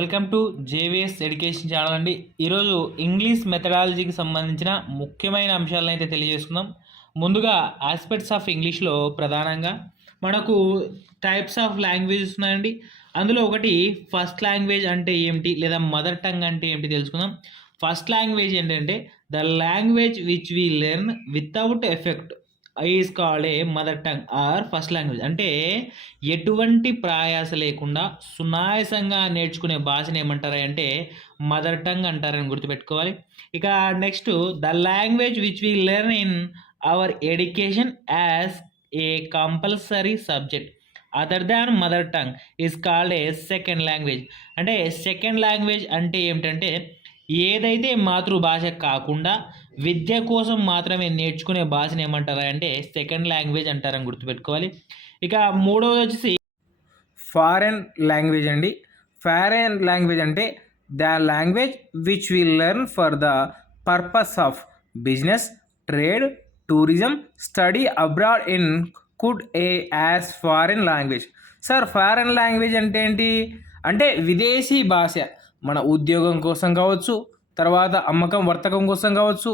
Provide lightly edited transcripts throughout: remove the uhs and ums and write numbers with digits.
Welcome to JVS education channel అండి. ఈరోజు English మెథడాలజీకి సంబంధించిన ముఖ్యమైన అంశాలను అయితే తెలియజేసుకుందాం. ముందుగా ఆస్పెక్ట్స్ ఆఫ్ ఇంగ్లీష్లో ప్రధానంగా మనకు టైప్స్ ఆఫ్ లాంగ్వేజెస్ ఉన్నాయండి. అందులో ఒకటి ఫస్ట్ లాంగ్వేజ్ అంటే ఏమిటి లేదా మదర్ టంగ్ అంటే ఏమిటి తెలుసుకుందాం. ఫస్ట్ లాంగ్వేజ్ ఏంటంటే the language which we learn without effect is called a mother tongue or first language. అంటే ఎటువంటి ప్రయాస లేకుండా సునాయాసంగా నేర్చుకునే భాషను ఏమంటారు అంటే మదర్ టంగ్ అంటారని గుర్తుపెట్టుకోవాలి. ఇక next the language which we learn in our education as a compulsory subject other than mother tongue is called A second language. అంటే సెకండ్ లాంగ్వేజ్ అంటే ఏమిటంటే ఏదైతే మాతృభాష కాకుండా విద్య కోసం మాత్రమే నేర్చుకునే భాషను ఏమంటారా అంటే సెకండ్ లాంగ్వేజ్ అంటారని గుర్తుపెట్టుకోవాలి. ఇక మూడవది వచ్చేసి ఫారెన్ లాంగ్వేజ్ అండి. ఫారెన్ లాంగ్వేజ్ అంటే the language which will learn for the purpose of business, trade, tourism, study abroad in could A as foreign language. Sir foreign language అంటే ఏంటి అంటే విదేశీ భాష, మన ఉద్యోగం కోసం కావచ్చు, తర్వాత అమ్మకం వర్తకం కోసం కావచ్చు,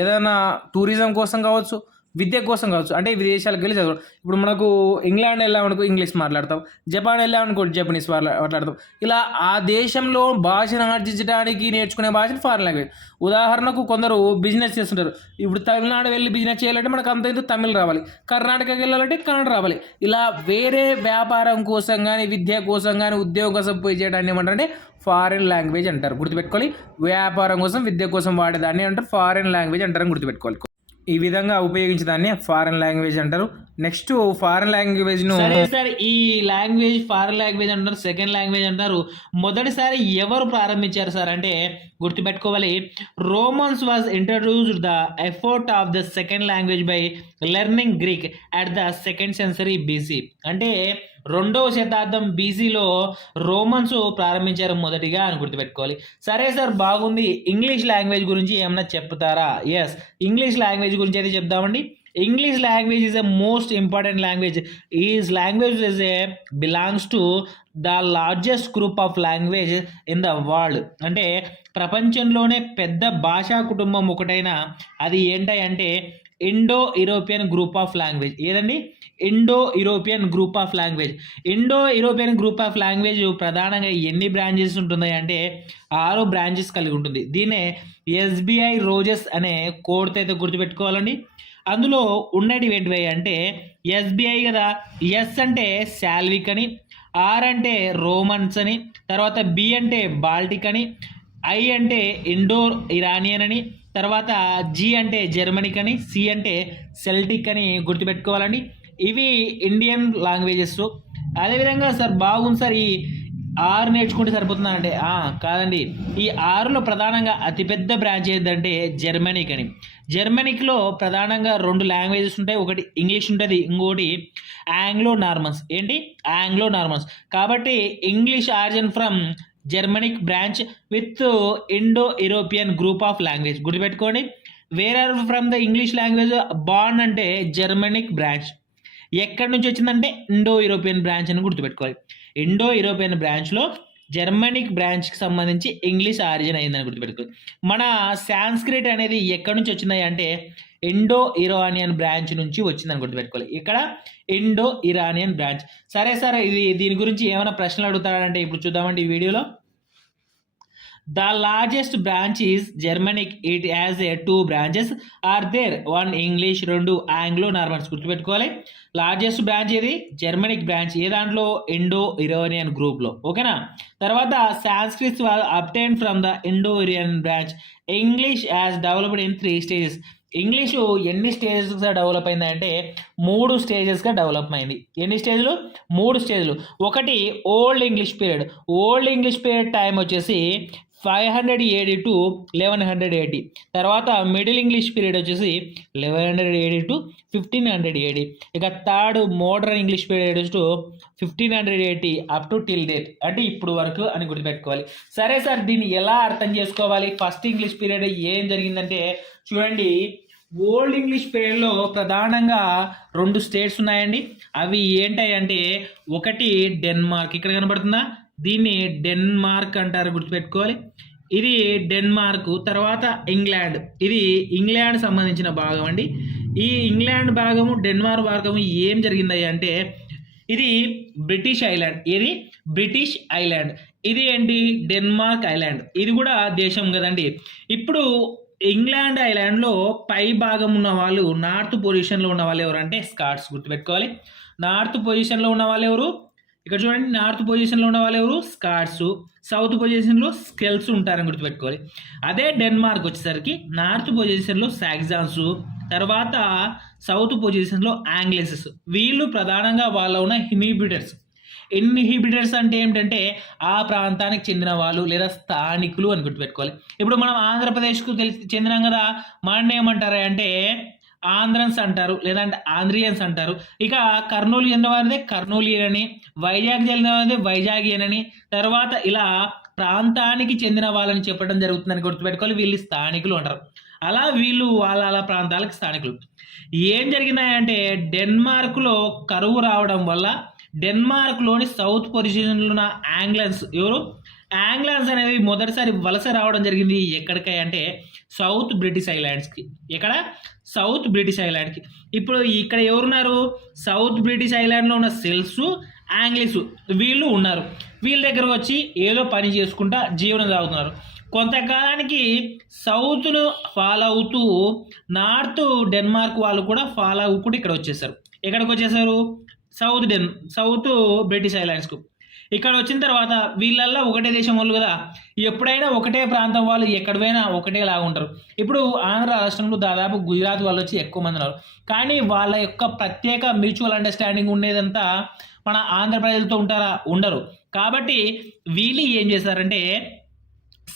ఏదైనా టూరిజం కోసం కావచ్చు, విద్య కోసం కావచ్చు. అంటే విదేశాలకు వెళ్ళి చదవడం. ఇప్పుడు మనకు ఇంగ్లాండ్ వెళ్ళామనుకో ఇంగ్లీష్ మాట్లాడతాం, జపాన్ వెళ్ళామనుకో జపనీస్ మాట్లాడతాం. ఇలా ఆ దేశంలో భాషను ఆర్జించడానికి నేర్చుకునే భాషను ఫారెన్ లాంగ్వేజ్. ఉదాహరణకు కొందరు బిజినెస్ చేస్తుంటారు. ఇప్పుడు తమిళనాడు వెళ్ళి బిజినెస్ చేయాలంటే మనకు అంత ఇంత తమిళ్ రావాలి, కర్ణాటకకి వెళ్ళాలంటే కన్నడ రావాలి. ఇలా వేరే వ్యాపారం కోసం కానీ విద్య కోసం కానీ ఉద్యోగం కోసం పోయి చేయడాన్ని ఏమంటారంటే ఫారెన్ లాంగ్వేజ్ అంటారు. గుర్తుపెట్టుకోవాలి. వ్యాపారం కోసం విద్య కోసం వాడేదాన్ని అంటారు ఫారెన్ లాంగ్వేజ్ అంటారని గుర్తుపెట్టుకోవాలి. ఈ విధంగా ఉపయోగించేదాన్ని ఫారెన్ లాంగ్వేజ్ అంటారు. నెక్స్ట్ ఫారెన్ లాంగ్వేజ్ ను సార్ ఈ లాంగ్వేజ్ ఫారెన్ లాంగ్వేజ్ అంటారు, సెకండ్ లాంగ్వేజ్ అంటారు. మొదటిసారి ఎవరు ప్రారంభించారు సార్ అంటే గుర్తుపెట్టుకోవాలి. Romans was introduced the effort of the second language by learning Greek at the second century BC. అంటే 2వ శతాబ్దం బీసీలో రోమన్స్ ప్రారంభించారు మొదటిగా అని గుర్తుపెట్టుకోవాలి. సరే సార్ బాగుంది. ఇంగ్లీష్ లాంగ్వేజ్ గురించి ఏమన్నా చెప్తారా? ఎస్, ఇంగ్లీష్ లాంగ్వేజ్ గురించి అయితే చెప్దామండి. English language is a most important language. Is language is a belongs to the largest group of language in the world. అంటే ప్రపంచంలోనే పెద్ద భాషా కుటుంబం ఒకటైన అది ఏంటంటే Indo European group of language. ఏదండి? Indo European group of language. Indo European group of language ప్రధానంగా ఎన్ని బ్రాంచెస్ ఉంటుంది అంటే 6 బ్రాంచెస్ కలిగి ఉంటుంది. దీన్నే ఎస్బిఐ రోజెస్ అనే కోడ్తో అయితే గుర్తుపెట్టుకోవాలండి. అందులో ఉన్నటివి ఏంటివి అంటే ఎస్బిఐ కదా, ఎస్ అంటే శాల్విక్ అని, ఆర్ అంటే రోమన్స్ అని, తర్వాత బి అంటే బాల్టిక్ అని, ఐ అంటే ఇండో ఇరానియన్ అని, తర్వాత జి అంటే జర్మనిక్ అని, సి అంటే సెల్టిక్ అని గుర్తుపెట్టుకోవాలండి. ఇవి ఇండియన్ లాంగ్వేజెస్. అదేవిధంగా సార్ బాగుంది సార్, ఈ 6 నేర్చుకుంటే సరిపోతుందంటే కాదండి. ఈ 6లో ప్రధానంగా అతిపెద్ద బ్రాంచ్ ఏంటంటే జర్మనిక్ అని. జర్మనిక్లో ప్రధానంగా 2 లాంగ్వేజెస్ ఉంటాయి. ఒకటి ఇంగ్లీష్ ఉంటుంది, ఇంకోటి ఆంగ్లో నార్మన్స్. ఏంటి? Anglo Normans. కాబట్టి English origin from Germanic branch with Indo European group of language. గుర్తుపెట్టుకోండి. Where are from the English language born అంటే జర్మనిక్ బ్రాంచ్. ఎక్కడి నుంచి వచ్చిందంటే ఇండో యూరోపియన్ బ్రాంచ్ అని గుర్తుపెట్టుకోవాలి. ఇండో యూరోపియన్ బ్రాంచ్లో జర్మనిక్ బ్రాంచ్కి సంబంధించి ఇంగ్లీష్ ఆరిజిన్ అయిందని గుర్తుపెట్టుకోవాలి. మన సాంస్క్రిట్ అనేది ఎక్కడి నుంచి వచ్చింది అంటే ఇండో ఇరానియన్ బ్రాంచ్ నుంచి వచ్చిందని గుర్తుపెట్టుకోవాలి. ఇక్కడ ఇండో ఇరానియన్ బ్రాంచ్. సరే సార్, దీని గురించి ఏమైనా ప్రశ్నలు అడుగుతాడంటే ఇప్పుడు చూద్దామండి ఈ వీడియోలో. The largest branch is Germanic. It has 2 branches are there. 1 English, 2 Anglo Normans. గుర్తుపెట్టుకోవాలి. లార్జెస్ట్ బ్రాంచ్ ఇది జర్మనిక్ బ్రాంచ్. ఏ దాంట్లో? ఇండో ఇరానియన్ గ్రూప్లో. ఓకేనా. తర్వాత Sanskrit obtain from the Indo Iranian branch. English has developed in 3 stages. English ఎన్ని స్టేజెస్గా develop అయిందంటే 3 స్టేజెస్గా develop అయింది. ఎన్ని స్టేజ్లు? 3 స్టేజ్లు. ఒకటి old English period. Old English period time వచ్చేసి 580 to 1180. తర్వాత మిడిల్ ఇంగ్లీష్ పీరియడ్ వచ్చేసి 1180 to 1580. ఇక third modern English period to 1580 up to till date, అంటే ఇప్పుడు వరకు అని గుర్తుపెట్టుకోవాలి. సరే సార్, దీన్ని ఎలా అర్థం చేసుకోవాలి? ఫస్ట్ ఇంగ్లీష్ పీరియడ్ ఏం జరిగిందంటే చూడండి, ఓల్డ్ ఇంగ్లీష్ పీరియడ్లో ప్రధానంగా 2 స్టేట్స్ ఉన్నాయండి. అవి ఏంటంటే ఒకటి డెన్మార్క్, ఇక్కడ కనబడుతుందా? దీన్ని డెన్మార్క్ అంటారు, గుర్తుపెట్టుకోవాలి. ఇది డెన్మార్క్. తర్వాత ఇంగ్లాండ్, ఇది ఇంగ్లాండ్ సంబంధించిన భాగం అండి. ఈ ఇంగ్లాండ్ భాగము డెన్మార్క్ భాగము ఏం జరిగింది అంటే ఇది బ్రిటిష్ ఐలాండ్. ఇది బ్రిటిష్ ఐలాండ్. ఇది ఏంటి డెన్మార్క్ ఐలాండ్. ఇది కూడా దేశం కదండి. ఇప్పుడు ఇంగ్లాండ్ ఐలాండ్లో పై భాగం ఉన్న వాళ్ళు నార్త్ పొజిషన్లో ఉన్న వాళ్ళు ఎవరు అంటే స్కాట్స్, గుర్తుపెట్టుకోవాలి. నార్త్ పొజిషన్లో ఉన్న వాళ్ళు ఎవరు, ఇక్కడ చూడండి, నార్త్ పొజిషన్లో ఉన్న వాళ్ళు ఎవరు స్కాట్స్, సౌత్ పొజిషన్లో స్కెల్స్ ఉంటారని గుర్తుపెట్టుకోవాలి. అదే డెన్మార్క్ వచ్చేసరికి నార్త్ పొజిషన్లో సాక్సాన్స్, తర్వాత సౌత్ పొజిషన్లో ఆంగ్లేసెస్. వీళ్ళు ప్రధానంగా వాళ్ళ ఉన్న ఇన్హిబిటర్స్. ఇన్హిబిటర్స్ అంటే ఏమిటంటే ఆ ప్రాంతానికి చెందిన వాళ్ళు లేదా స్థానికులు అని గుర్తుపెట్టుకోవాలి. ఇప్పుడు మనం ఆంధ్రప్రదేశ్కు చెందినాం కదా, మన ఏమంటారు అంటే ఆంధ్రన్స్ అంటారు, లేదంటే ఆంధ్రియన్స్ అంటారు. ఇక కర్నూలు చెందిన వారిదే కర్నూలియన్ అని, వైజాగ్ చెందిన వారిదే వైజాగియన్ అని, తర్వాత ఇలా ప్రాంతానికి చెందిన వాళ్ళని చెప్పడం జరుగుతుందని గుర్తుపెట్టుకోవాలి. వీళ్ళు స్థానికులు అంటారు. అలా వీళ్ళు వాళ్ళ ప్రాంతాలకు స్థానికులు. ఏం జరిగిందంటే డెన్మార్క్లో కరువు రావడం వల్ల డెన్మార్క్లోని సౌత్ పొజిషన్లో ఉన్న ఆంగ్లన్స్, ఎవరు ఆంగ్లన్స్ అనేవి మొదటిసారి వలస రావడం జరిగింది. ఎక్కడికి అంటే సౌత్ బ్రిటిష్ ఐలాండ్స్కి. ఎక్కడ సౌత్ బ్రిటిష్ ఐలాండ్కి. ఇప్పుడు ఇక్కడ ఎవరున్నారు, సౌత్ బ్రిటిష్ ఐలాండ్లో ఉన్న సెల్స్, ఆంగ్లీస్ వీళ్ళు ఉన్నారు. వీళ్ళ దగ్గరకు వచ్చి ఏదో పని చేసుకుంటా జీవనం సాగుతున్నారు. కొంతకాలానికి సౌత్ను ఫాలో అవుతూ నార్త్ డెన్మార్క్ వాళ్ళు కూడా ఫాలో అవ్వకుండా ఇక్కడ వచ్చేసారు. ఎక్కడికి వచ్చేసారు, సౌత్ బ్రిటిష్ ఐలాండ్స్కు. ఇక్కడ వచ్చిన తర్వాత వీళ్ళల్లో ఒకటే దేశం వాళ్ళు కదా, ఎప్పుడైనా ఒకటే ప్రాంతం వాళ్ళు ఎక్కడ పోయినా ఒకటేలాగా ఉంటారు. ఇప్పుడు ఆంధ్ర రాష్ట్రంలో దాదాపు గుజరాత్ వాళ్ళు వచ్చి ఎక్కువ మంది ఉన్నారు. కానీ వాళ్ళ యొక్క ప్రత్యేక మ్యూచువల్ అండర్స్టాండింగ్ ఉండేదంతా మన ఆంధ్రప్రదేశ్తో ఉంటారా, ఉండరు. కాబట్టి వీళ్ళు ఏం చేశారంటే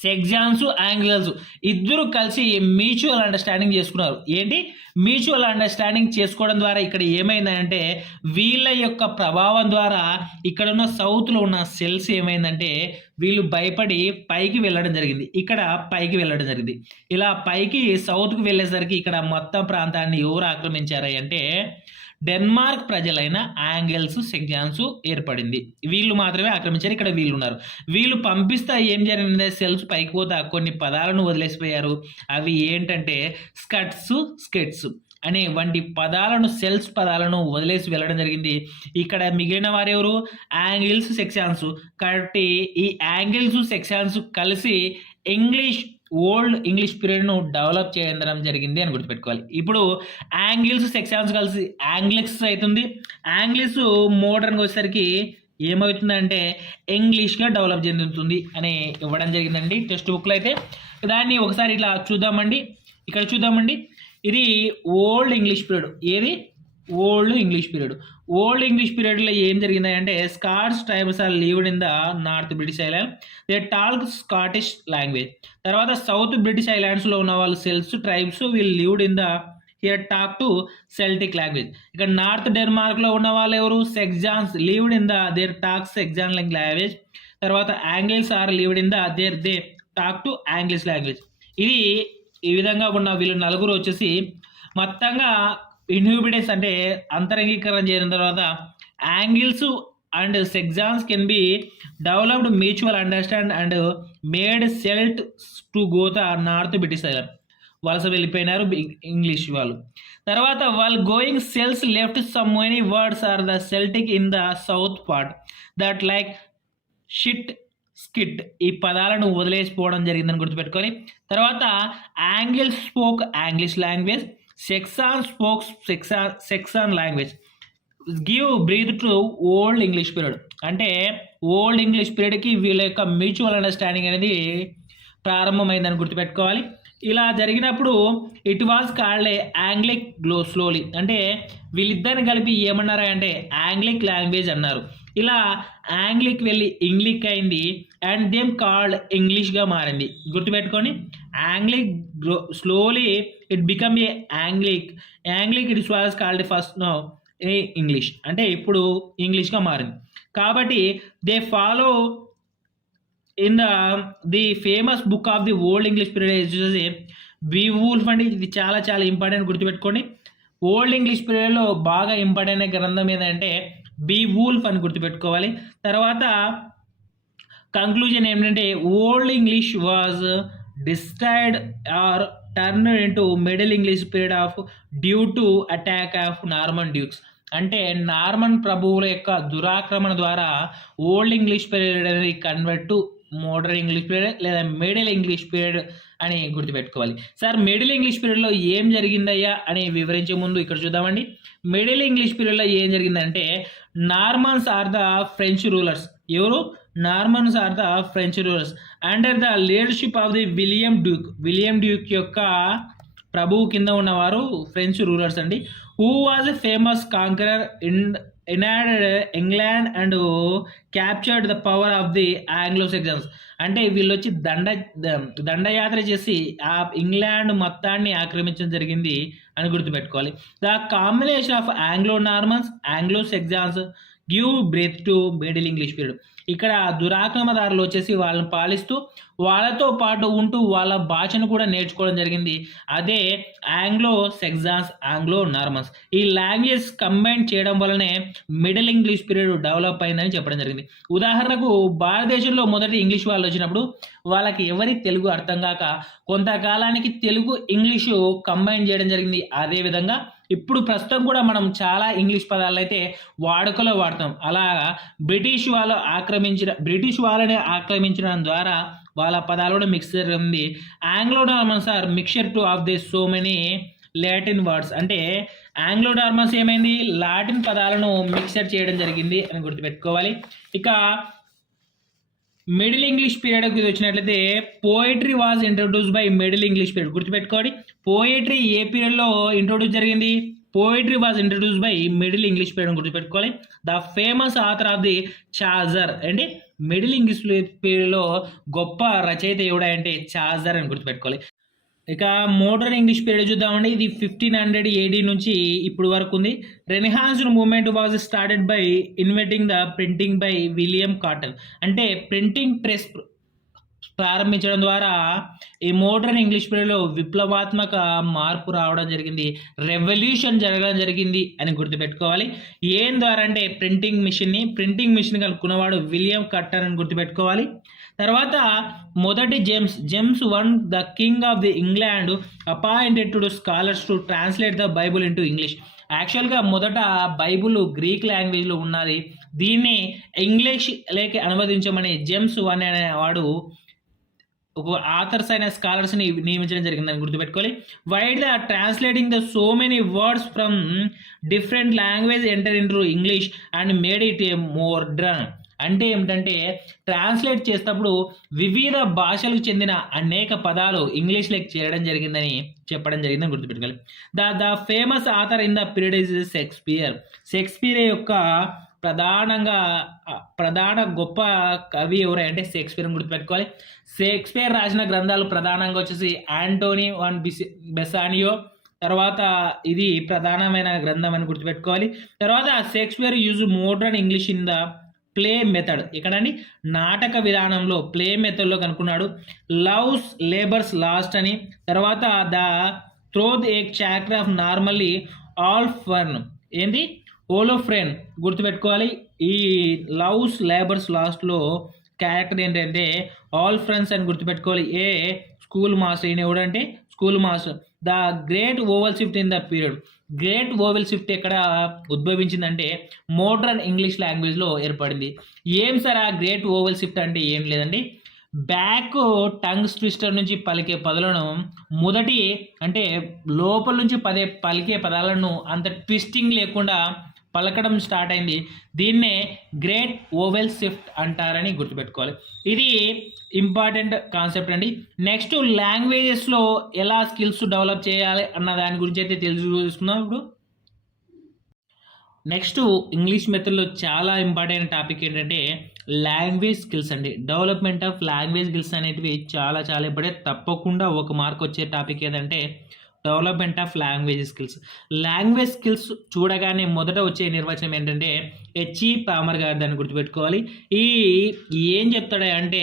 సెక్జాన్స్, ఆంగ్లర్స్ ఇద్దరు కలిసి మ్యూచువల్ అండర్స్టాండింగ్ చేసుకున్నారు. ఏంటి మ్యూచువల్ అండర్స్టాండింగ్ చేసుకోవడం ద్వారా ఇక్కడ ఏమైందంటే వీళ్ళ యొక్క ప్రభావం ద్వారా ఇక్కడ ఉన్న సౌత్లో ఉన్న సెల్స్ ఏమైందంటే వీళ్ళు భయపడి పైకి వెళ్ళడం జరిగింది. ఇక్కడ పైకి వెళ్ళడం జరిగింది. ఇలా పైకి సౌత్కి వెళ్ళేసరికి ఇక్కడ మొత్తం ప్రాంతాన్ని ఎవరు ఆక్రమించారు అంటే డెన్మార్క్ ప్రజలైన ఆంగెల్స్, సెక్జాన్స్ ఏర్పడింది. వీళ్ళు మాత్రమే ఆక్రమించారు. ఇక్కడ వీళ్ళు ఉన్నారు. వీళ్ళు పంపిస్తా ఏం జరిగింది, సెల్స్ పైకి పోతా కొన్ని పదాలను వదిలేసిపోయారు. అవి ఏంటంటే స్కట్స్, స్కెట్స్ అనే వంటి పదాలను, సెల్స్ పదాలను వదిలేసి వెళ్ళడం జరిగింది. ఇక్కడ మిగిలిన వారెవరు యాంగిల్స్, సెక్షన్స్. కాబట్టి ఈ యాంగిల్స్, సెక్షన్స్ కలిసి ఓల్డ్ ఇంగ్లీష్ పీరియడ్ను డెవలప్ చేయడం జరిగింది అని గుర్తుపెట్టుకోవాలి. ఇప్పుడు యాంగిల్స్, సెక్షన్స్ కలిసి ఆంగ్లిక్స్ అవుతుంది. ఆంగ్లిష్ మోడర్న్గా వచ్చేసరికి ఏమవుతుందంటే ఇంగ్లీష్గా డెవలప్ చెందుతుంది అని ఇవ్వడం జరిగిందండి టెక్స్ట్ బుక్లో. అయితే దాన్ని ఒకసారి ఇట్లా చూద్దామండి. ఇక్కడ చూద్దామండి, ఇది ఓల్డ్ ఇంగ్లీష్ పీరియడ్. ఏది old English period. Old English పీరియడ్లో ఏం జరిగిందంటే Scots tribes are lived in the north British island, they talk Scottish language. తర్వాత సౌత్ బ్రిటిష్ ఐలాండ్స్లో ఉన్న వాళ్ళు సెల్స్ ట్రైబ్స్ వీళ్ళు lived in the here talk to Celtic language. ఇక్కడ నార్త్ డెన్మార్క్లో ఉన్న వాళ్ళు ఎవరు Saxons lived in the there talk Saxon language. తర్వాత Angles are lived in the they talk to ఆంగ్లిష్ language. ఇది ఈ విధంగా ఉన్న వీళ్ళు నలుగురు వచ్చేసి మొత్తంగా ఇన్హిబిటెన్స్ అంటే అంతరంగీకరణ చేసిన తర్వాత Angles and Saxons can be developed mutual understand and made Celt to go the north British island. వలస వెళ్ళిపోయినారు ఇంగ్లీష్ వాళ్ళు. తర్వాత వాళ్ళు going Celts left some many words are the Celtic in the south part that like shit, skit ఈ పదాలను వదిలేసిపోవడం జరిగిందని గుర్తుపెట్టుకొని. తర్వాత Angles spoke Anglish language, Saxon spokes Saxon language. Give breath to old English period. అంటే old English పీరియడ్కి వీళ్ళ యొక్క మ్యూచువల్ అండర్స్టాండింగ్ అనేది ప్రారంభమైందని గుర్తుపెట్టుకోవాలి. ఇలా జరిగినప్పుడు it was called a Anglic slowly. అంటే వీళ్ళిద్దరిని కలిపి ఏమన్నారా అంటే ఆంగ్లిక్ లాంగ్వేజ్ అన్నారు. ఇలా ఆంగ్లిక్ వెళ్ళి ఇంగ్లిక్ అయింది అండ్ దేమ్ కాల్డ్ ఇంగ్లీష్గా మారింది. గుర్తుపెట్టుకొని Anglic slowly it become a Anglic it was called first no a English. అంటే ఇప్పుడు ఇంగ్లీష్గా మారింది. కాబట్టి they follow in the famous book of the old English period చూసేసి బీవూల్ఫ్ అండి. ఇది చాలా చాలా ఇంపార్టెంట్, గుర్తుపెట్టుకోండి. ఓల్డ్ ఇంగ్లీష్ పీరియడ్లో బాగా ఇంపార్టెంట్ గ్రంథం ఏంటంటే బీవూల్ఫ్ అని గుర్తుపెట్టుకోవాలి. తర్వాత కంక్లూజన్ ఏంటంటే old English was destroyed or turn into middle English period of due to attack of Norman dukes. అంటే నార్మన్ ప్రభువుల యొక్క దురాక్రమణ ద్వారా ఓల్డ్ ఇంగ్లీష్ పీరియడ్ అనేది convert to modern English period లేదా మిడిల్ ఇంగ్లీష్ పీరియడ్ అని గుర్తుపెట్టుకోవాలి. సార్ మిడిల్ ఇంగ్లీష్ పీరియడ్లో ఏం జరిగిందయ్యా అని వివరించే ముందు ఇక్కడ చూద్దామండి. మిడిల్ ఇంగ్లీష్ పీరియడ్లో ఏం జరిగిందంటే Normans are the French rulers. ఎవరు? Normans are the French rulers under the leadership of the William duke. William duke యొక్క ప్రభువు కింద ఉన్నవారు ఫ్రెంచ్ రూలర్స్ అండి. Who was a famous conqueror invaded England and captured the power of the Anglo Saxons. అంటే వీళ్ళు వచ్చి దండయాత్ర చేసి ఆ ఇంగ్లాండ్ మొత్తాన్ని ఆక్రమించడం జరిగింది అని గుర్తుపెట్టుకోవాలి. The combination of Anglo Normans Anglo sections give breath to Middle English period. ఇక్కడ దురాక్రమదారులు వచ్చేసి వాళ్ళని పాలిస్తూ వాళ్ళతో పాటు ఉంటూ వాళ్ళ భాషను కూడా నేర్చుకోవడం జరిగింది. అదే ఆంగ్లో సెక్సాన్స్ ఆంగ్లో నార్మన్స్. ఈ లాంగ్వేజ్ కంబైన్ చేయడం వల్లనే మిడిల్ ఇంగ్లీష్ పీరియడ్ డెవలప్ అయిందని చెప్పడం జరిగింది. ఉదాహరణకు భారతదేశంలో మొదటి ఇంగ్లీష్ వాళ్ళు వచ్చినప్పుడు వాళ్ళకి ఎవరి తెలుగు అర్థం కాక కొంతకాలానికి తెలుగు ఇంగ్లీషు కంబైన్ చేయడం జరిగింది. అదేవిధంగా ఇప్పుడు ప్రస్తుతం కూడా మనం చాలా ఇంగ్లీష్ పదాలను అయితే వాడుకలో వాడతాం. అలా బ్రిటిష్ వాళ్ళని ఆక్రమించడం ద్వారా వాళ్ళ పదాలు కూడా మిక్స్ జరిగింది. Anglo Normans are mixture to of the so many Latin words. అంటే ఆంగ్లో నార్మన్స్ ఏమైంది? లాటిన్ పదాలను మిక్సర్ చేయడం జరిగింది అని గుర్తుపెట్టుకోవాలి. ఇక మిడిల్ ఇంగ్లీష్ పీరియడ్కి వచ్చినట్లయితే poetry was introduce by middle English period. గుర్తుపెట్టుకోండి, పోయిటరీ ఏ పీరియడ్లో ఇంట్రొడ్యూస్ జరిగింది? Poetry was introduce by middle English period గుర్తుపెట్టుకోవాలి. The famous author of the Chaucer. అంటే మిడిల్ ఇంగ్లీష్ పీరియడ్లో గొప్ప రచయిత ఎవడా అంటే చాజర్ అని గుర్తుపెట్టుకోవాలి. ఇక మోడర్న్ ఇంగ్లీష్ పీరియడ్ చూద్దామండి. ఇది 1500 AD నుంచి ఇప్పుడు వరకు ఉంది. Renaissance movement was started by inventing the printing by William Caxton. అంటే ప్రింటింగ్ ప్రెస్ ప్రారంభించడం ద్వారా ఈ మోడర్న్ ఇంగ్లీష్ పీరియడ్లో విప్లవాత్మక మార్పు రావడం జరిగింది, రెవల్యూషన్ జరగడం జరిగింది అని గుర్తుపెట్టుకోవాలి. ఏం ద్వారా అంటే ప్రింటింగ్ మిషన్ కనుక్కున్నవాడు విలియం కట్టన్ అని గుర్తుపెట్టుకోవాలి. తర్వాత మొదటి James one the king of the England appointed to scholars to translate the Bible into English. యాక్చువల్గా మొదట బైబుల్ గ్రీక్ లాంగ్వేజ్లో ఉన్నది, దీన్ని ఇంగ్లీష్ లేక అనువదించమని జేమ్స్ వన్ అనే వాడు ఆథర్స్ అయిన స్కాలర్స్ని నియమించడం జరిగిందని గుర్తుపెట్టుకోవాలి. Wide the translating the so many words from different language enter in to English and made it A modern. అంటే ఏమిటంటే ట్రాన్స్లేట్ చేసేటప్పుడు వివిధ భాషలకు చెందిన అనేక పదాలు ఇంగ్లీష్లోకి చేరడం జరిగిందని చెప్పడం జరిగిందని గుర్తుపెట్టుకోవాలి. The famous author in the period is Shakespeare యొక్క ప్రధాన గొప్ప కవి ఎవరంటే షేక్స్పియర్ అని గుర్తుపెట్టుకోవాలి. షేక్స్పియర్ రాసిన గ్రంథాలు ప్రధానంగా వచ్చేసి ఆంటోనీ వన్ బెసానియో. తర్వాత ఇది ప్రధానమైన గ్రంథం అని గుర్తుపెట్టుకోవాలి. తర్వాత Shakespeare use modern English in the play method. ఇక్కడండి నాటక విధానంలో ప్లే మెథడ్లో కనుక్కున్నాడు. లవ్స్ లేబర్స్ లాస్ట్ అని. తర్వాత the throat a chapter of normally Holofernes. ఏంది? ఓలోఫ్రెన్ గుర్తుపెట్టుకోవాలి. ఈ లవ్స్ లేబర్స్ లాస్ట్లో క్యారెక్టర్ ఏంటంటే ఆల్ ఫ్రెండ్స్ అని గుర్తుపెట్టుకోవాలి. A school master. ఈయన ఎవడంటే school master. The great vowel shift in the period. Great vowel shift ఎక్కడ ఉద్భవించిందంటే మోడర్న్ ఇంగ్లీష్ లాంగ్వేజ్లో ఏర్పడింది. ఏం సార్ ఆ గ్రేట్ ఓవెల్ షిఫ్ట్ అంటే? ఏం లేదండి, బ్యాక్ టంగ్ ట్విస్టర్ నుంచి పలికే పదాలను మొదటి అంటే లోపల నుంచి పలికే పదాలను అంత ట్విస్టింగ్ లేకుండా పలకడం స్టార్ట్ అయింది. దీన్నే గ్రేట్ ఓవెల్ షిఫ్ట్ అంటారని గుర్తుపెట్టుకోవాలి. ఇది ఇంపార్టెంట్ కాన్సెప్ట్ అండి. నెక్స్ట్ లాంగ్వేజెస్లో ఎలా స్కిల్స్ డెవలప్ చేయాలి అన్న దాని గురించి అయితే తెలుసుకుందాం. ఇప్పుడు నెక్స్ట్ ఇంగ్లీష్ మెథడ్లో చాలా ఇంపార్టెంట్ టాపిక్ ఏంటంటే లాంగ్వేజ్ స్కిల్స్ అండి. డెవలప్మెంట్ ఆఫ్ లాంగ్వేజ్ స్కిల్స్ అనేటివి చాలా ఇంపార్టెంట్. తప్పకుండా ఒక మార్క్ వచ్చే టాపిక్ ఏదంటే development of language skills. Language skills చూడగానే మొదట వచ్చే నిర్వచనం ఏంటంటే హెచ్ఈ పామర్ గారు దాన్ని గుర్తుపెట్టుకోవాలి. ఏం చెప్తాడు అంటే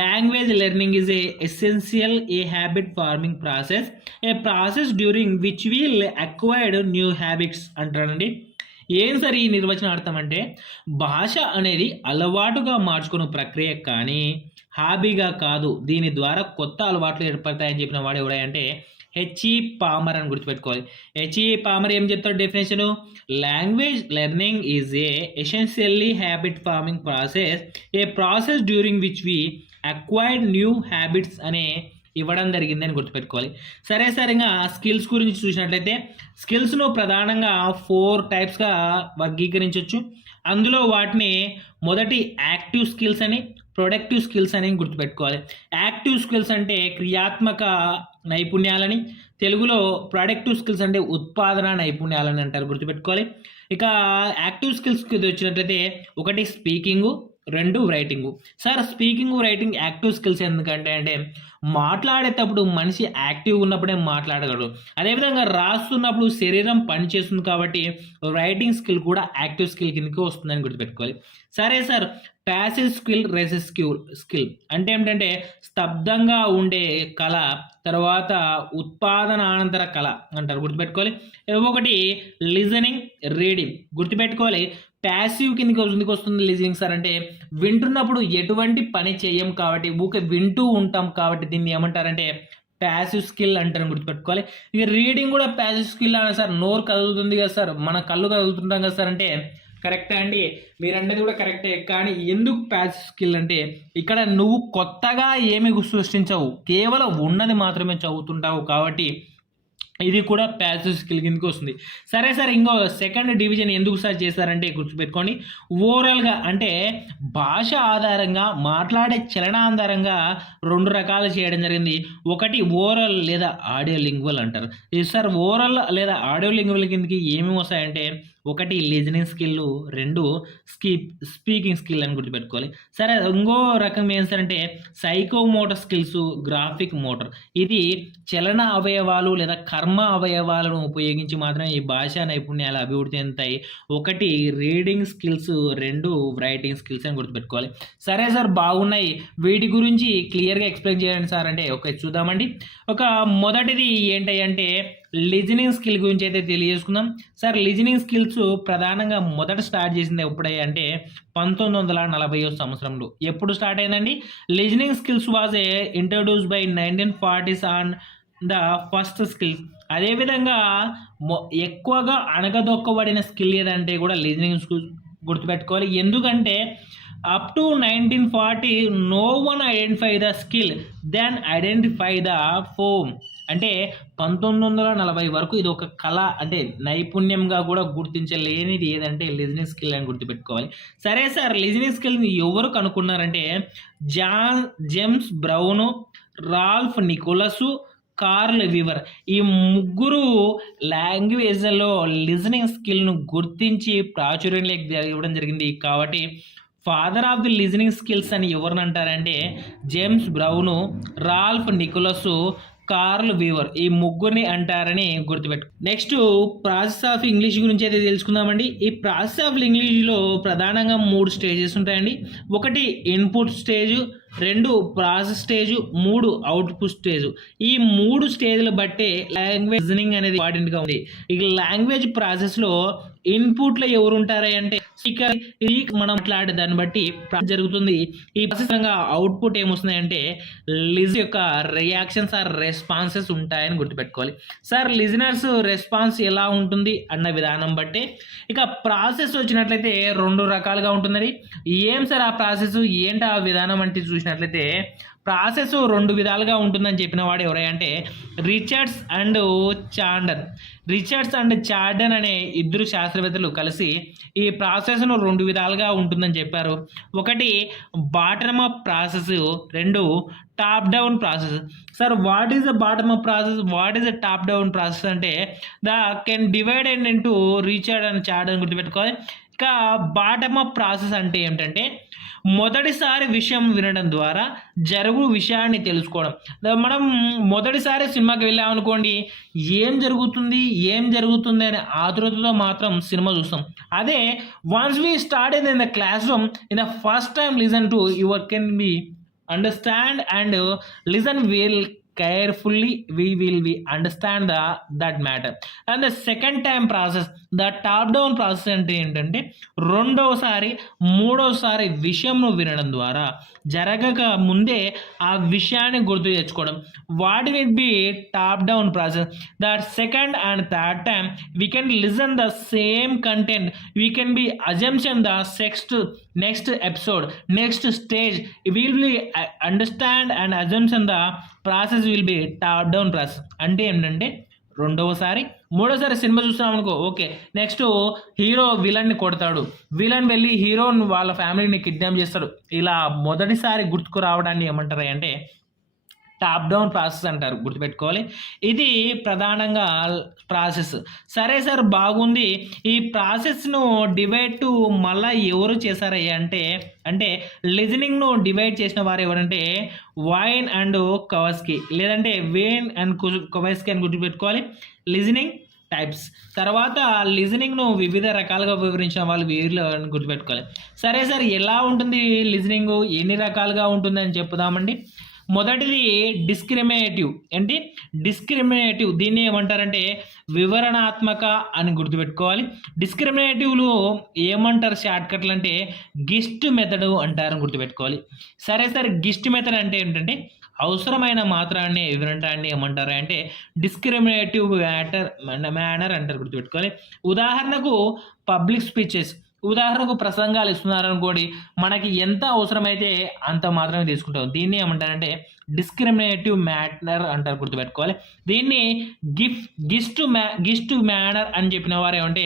language learning is A essential a habit forming process, a process during which we acquired new habits అంటారండి. ఏం సార్ ఈ నిర్వచనార్థం అంటే భాష అనేది అలవాటుగా మార్చుకునే ప్రక్రియ కానీ హాబీగా కాదు. దీని ద్వారా కొత్త అలవాట్లు ఏర్పడతాయని చెప్పిన వాడు ఎవడంటే హెచ్ఈ పామర్ అని గుర్తుపెట్టుకోవాలి. హెచ్ఈ పామర్ ఏం చెప్తాడు definition? Language learning is a essentially habit forming process, a process during which we acquired new habits అనే ఇవ్వడం జరిగిందని గుర్తుపెట్టుకోవాలి. సరే సార్, ఇంకా స్కిల్స్ గురించి చూసినట్లయితే స్కిల్స్ను ప్రధానంగా 4 టైప్స్గా వర్గీకరించవచ్చు. అందులో వాటిని మొదటి యాక్టివ్ స్కిల్స్ అని, ప్రొడక్టివ్ స్కిల్స్ అని గుర్తుపెట్టుకోవాలి. యాక్టివ్ స్కిల్స్ అంటే క్రియాత్మక నైపుణ్యాలని, తెలుగులో ప్రొడక్టివ్ స్కిల్స్ అంటే ఉత్పాదన నైపుణ్యాలని అంటారు, గుర్తుపెట్టుకోవాలి. ఇక యాక్టివ్ స్కిల్స్కి వచ్చినట్లయితే 1 స్పీకింగు, 2 writing. Sir speaking writing active skills ఎందుకంటే అంటే మాట్లాడేటప్పుడు మనిషి యాక్టివ్ ఉన్నప్పుడే మాట్లాడగలడు. అదేవిధంగా రాస్తున్నప్పుడు శరీరం పనిచేస్తుంది కాబట్టి రైటింగ్ స్కిల్ కూడా యాక్టివ్ స్కిల్ కిందకి వస్తుందని గుర్తుపెట్టుకోవాలి. సరే sir, passive skill resistive skill అంటే ఏమిటంటే స్తబ్దంగా ఉండే కళ, తర్వాత ఉత్పాదన అనంతర కళ అంటారు, గుర్తుపెట్టుకోవాలి. 1 లిజనింగ్, రీడింగ్ గుర్తుపెట్టుకోవాలి. ప్యాసివ్ కిందకి వస్తుంది లిజనింగ్ సార్ అంటే వింటున్నప్పుడు ఎటువంటి పని చేయం కాబట్టి ఊకే వింటూ ఉంటాం కాబట్టి దీన్ని ఏమంటారంటే ప్యాసివ్ స్కిల్ అంటారు, గుర్తుపెట్టుకోవాలి. ఇక రీడింగ్ కూడా ప్యాసివ్ స్కిల్ అన్న సార్, నోరు కదులుతుంది కదా సార్, మన కళ్ళు కదులుతుంటాం కదా సార్ అంటే కరెక్టే అండి, మీరన్నది కూడా కరెక్టే. కానీ ఎందుకు ప్యాసివ్ స్కిల్ అంటే ఇక్కడ నువ్వు కొత్తగా ఏమి సృష్టించవు, కేవలం ఉన్నది మాత్రమే చదువుతుంటావు కాబట్టి ఇది కూడా ప్యాసివ్ స్కిల్ కిందకి వస్తుంది. సరే సార్, ఇంకో సెకండ్ డివిజన్ ఎందుకు సార్ చేశారంటే గుర్తుపెట్టుకోండి, ఓవరాల్గా అంటే భాష ఆధారంగా మాట్లాడే చలన ఆధారంగా 2 రకాలు చేయడం జరిగింది. 1 ఓరల్ లేదా ఆడియో లింగ్వల్ అంటారు. ఇది సార్ ఓరల్ లేదా ఆడియో లింగ్వల్ కిందకి ఏమేమి వస్తాయంటే 1 లిజనింగ్ స్కిల్, 2 స్పీకింగ్ స్కిల్ అని గుర్తుపెట్టుకోవాలి. సరే, ఇంకో రకం ఏం సార్ అంటే సైకోమోటర్ స్కిల్స్, గ్రాఫిక్ మోటార్. ఇది చలన అవయవాలు లేదా కర్మ అవయవాలను ఉపయోగించి మాత్రమే ఈ భాషా నైపుణ్యాల అభివృద్ధి చెందుతాయి. 1 రీడింగ్ స్కిల్స్, 2 రైటింగ్ స్కిల్స్ అని గుర్తుపెట్టుకోవాలి. సరే సార్, బాగున్నాయి. వీటి గురించి క్లియర్గా ఎక్స్ప్లెయిన్ చేయండి సార్ అంటే చూద్దామండి. మొదటిది ఏంటంటే లిజనింగ్ స్కిల్ గురించి అయితే తెలియజేసుకుందాం. సార్ లిజనింగ్ స్కిల్స్ ప్రధానంగా మొదట స్టార్ట్ చేసింది ఎప్పుడంటే 1940వ సంవత్సరంలో. ఎప్పుడు స్టార్ట్ అయిందండి? Listening skills was introduced by 1940s on the first skills. అదేవిధంగా ఎక్కువగా అణగదొక్కబడిన స్కిల్ ఏదంటే కూడా లిజనింగ్ స్కిల్ గుర్తుపెట్టుకోవాలి. ఎందుకంటే up to 1940 no one identify the skill then identify the form. అంటే 1940 వరకు ఇది ఒక కళ అంటే నైపుణ్యంగా కూడా గుర్తించలేనిది ఏదంటే లిజనింగ్ స్కిల్ అని గుర్తుపెట్టుకోవాలి. సరే సార్, లిజనింగ్ స్కిల్ని ఎవరు కనుక్కున్నారంటే James Brown, Ralph Nicholas, Carl Weaver. ఈ 3 లాంగ్వేజ్లో లిజనింగ్ స్కిల్ను గుర్తించి ప్రాచుర్యంలోకి ఇవ్వడం జరిగింది. కాబట్టి father of the listening skills అని ఎవరిని అంటారంటే James Brown, Ralph Nicholas, Carl Weaver. ఈ 3 అంటారని గుర్తుపెట్టు. నెక్స్ట్ ప్రాసెస్ ఆఫ్ ఇంగ్లీష్ గురించి అయితే తెలుసుకుందామండి. ఈ ప్రాసెస్ ఆఫ్ ఇంగ్లీష్లో ప్రధానంగా 3 స్టేజెస్ ఉంటాయండి. 1 input stage, 2 process stage, 3 output stage. ఈ 3 స్టేజ్లు బట్టే లాంగ్వేజ్ లిజనింగ్ అనేది ఇంపార్టెంట్గా ఉంది. ఇక లాంగ్వేజ్ ప్రాసెస్లో ఇన్పుట్లో ఎవరు ఉంటారు అంటే స్పీకర్, ఇది మనం మాట్లాడే దాన్ని బట్టి జరుగుతుంది. ఈ ప్రాసెస్ అవుట్పుట్ ఏమొస్తున్నాయి అంటే లిజన్ యొక్క రియాక్షన్స్ ఆర్ రెస్పాన్సెస్ ఉంటాయని గుర్తుపెట్టుకోవాలి. సార్ లిజనర్స్ రెస్పాన్స్ ఎలా ఉంటుంది అన్న విధానం బట్టి ఇక ప్రాసెస్ వచ్చినట్లయితే 2 రకాలుగా ఉంటుందని. ఏం సార్ ఆ ప్రాసెస్ ఏంటి ఆ విధానం అంటే చూసినట్లయితే ప్రాసెస్ 2 విధాలుగా ఉంటుందని చెప్పిన వాడు ఎవరంటే రిచర్డ్స్ అండ్ చార్డన్. రిచర్డ్స్ అండ్ చార్డన్ అనే 2 శాస్త్రవేత్తలు కలిసి ఈ ప్రాసెస్ను 2 విధాలుగా ఉంటుందని చెప్పారు. 1 bottom up process, 2 top down process. Sir what is the bottom up process, what is the top down process అంటే the can divide and into Richard and Chardon గుర్తుపెట్టుకోవాలి. ఇక బాటమ్ అప్ ప్రాసెస్ అంటే ఏమిటంటే మొదటిసారి విషయం వినడం ద్వారా జరుగు విషయాన్ని తెలుసుకోవడం. మనం మొదటిసారి సినిమాకి వెళ్ళామనుకోండి, ఏం జరుగుతుంది అనే ఆతృతతో మాత్రం సినిమా చూస్తాం. అదే once we start in the class room in the first time listen to your can be understand and listen well carefully we will be understand that matter. And the second time process, the top down process అంటే ఏంటంటే రెండోసారి మూడోసారి విషయంను వినడం ద్వారా జరగక ముందే ఆ విషయాన్ని గుర్తు తెచ్చుకోవడం, what will be top down process. That second and third time we can listen the same content, we can be assumption the next episode, next stage, will be understand and assumption the process will be top down process. అంటే ఏంటంటే రెండవసారి మూడోసారి cinema చూస్తున్నాం అనుకో, okay next hero విలన్ని కొడతాడు, villain వెళ్ళి హీరోని వాళ్ళ ఫ్యామిలీని కిడ్నాప్ చేస్తాడు. ఇలా మొదటిసారి గుర్తుకు రావడాన్ని ఏమంటారు అంటే టాప్ డౌన్ ప్రాసెస్ అంటారు, గుర్తుపెట్టుకోవాలి. ఇది ప్రధానంగా ప్రాసెస్. సరే సార్ బాగుంది, ఈ ప్రాసెస్ను డివైడ్ టు మళ్ళీ ఎవరు చేశారయ్యా అంటే లిజనింగ్ను డివైడ్ చేసిన వారు ఎవరంటే వైన్ అండ్ కవస్కి, లేదంటే వేన్ అండ్ కవస్కి అని గుర్తుపెట్టుకోవాలి. లిజనింగ్ టైప్స్, తర్వాత లిజనింగ్ను వివిధ రకాలుగా వివరించిన వాళ్ళు వీళ్ళు అని గుర్తుపెట్టుకోవాలి. సరే సార్ ఎలా ఉంటుంది లిజనింగ్, ఎన్ని రకాలుగా ఉంటుందని చెప్పుదామండి. మొదటిది డిస్క్రిమినేటివ్. ఏంటి డిస్క్రిమినేటివ్, దీన్ని ఏమంటారంటే వివరణాత్మక అని గుర్తుపెట్టుకోవాలి. డిస్క్రిమినేటివ్లు ఏమంటారు షార్ట్కట్లు అంటే గిస్ట్ మెథడ్ అంటారని గుర్తుపెట్టుకోవాలి. సరే సార్ గిస్ట్ మెథడ్ అంటే ఏంటంటే అవసరమైన మాత్రాన్ని వివరణాన్ని ఏమంటారు అంటే డిస్క్రిమినేటివ్ మేనర్ అంటారు, గుర్తుపెట్టుకోవాలి. ఉదాహరణకు పబ్లిక్ స్పీచెస్, ఉదాహరణకు ప్రసంగాలు ఇస్తున్నారు అనుకోండి, మనకి ఎంత అవసరమైతే అంత మాత్రమే తీసుకుంటాం, దీన్ని ఏమంటారంటే డిస్క్రిమినేటివ్ మ్యాటర్ అంటారు, గుర్తుపెట్టుకోవాలి. దీన్ని గిస్ట్ మేనర్ అని చెప్పిన వారు ఏమంటే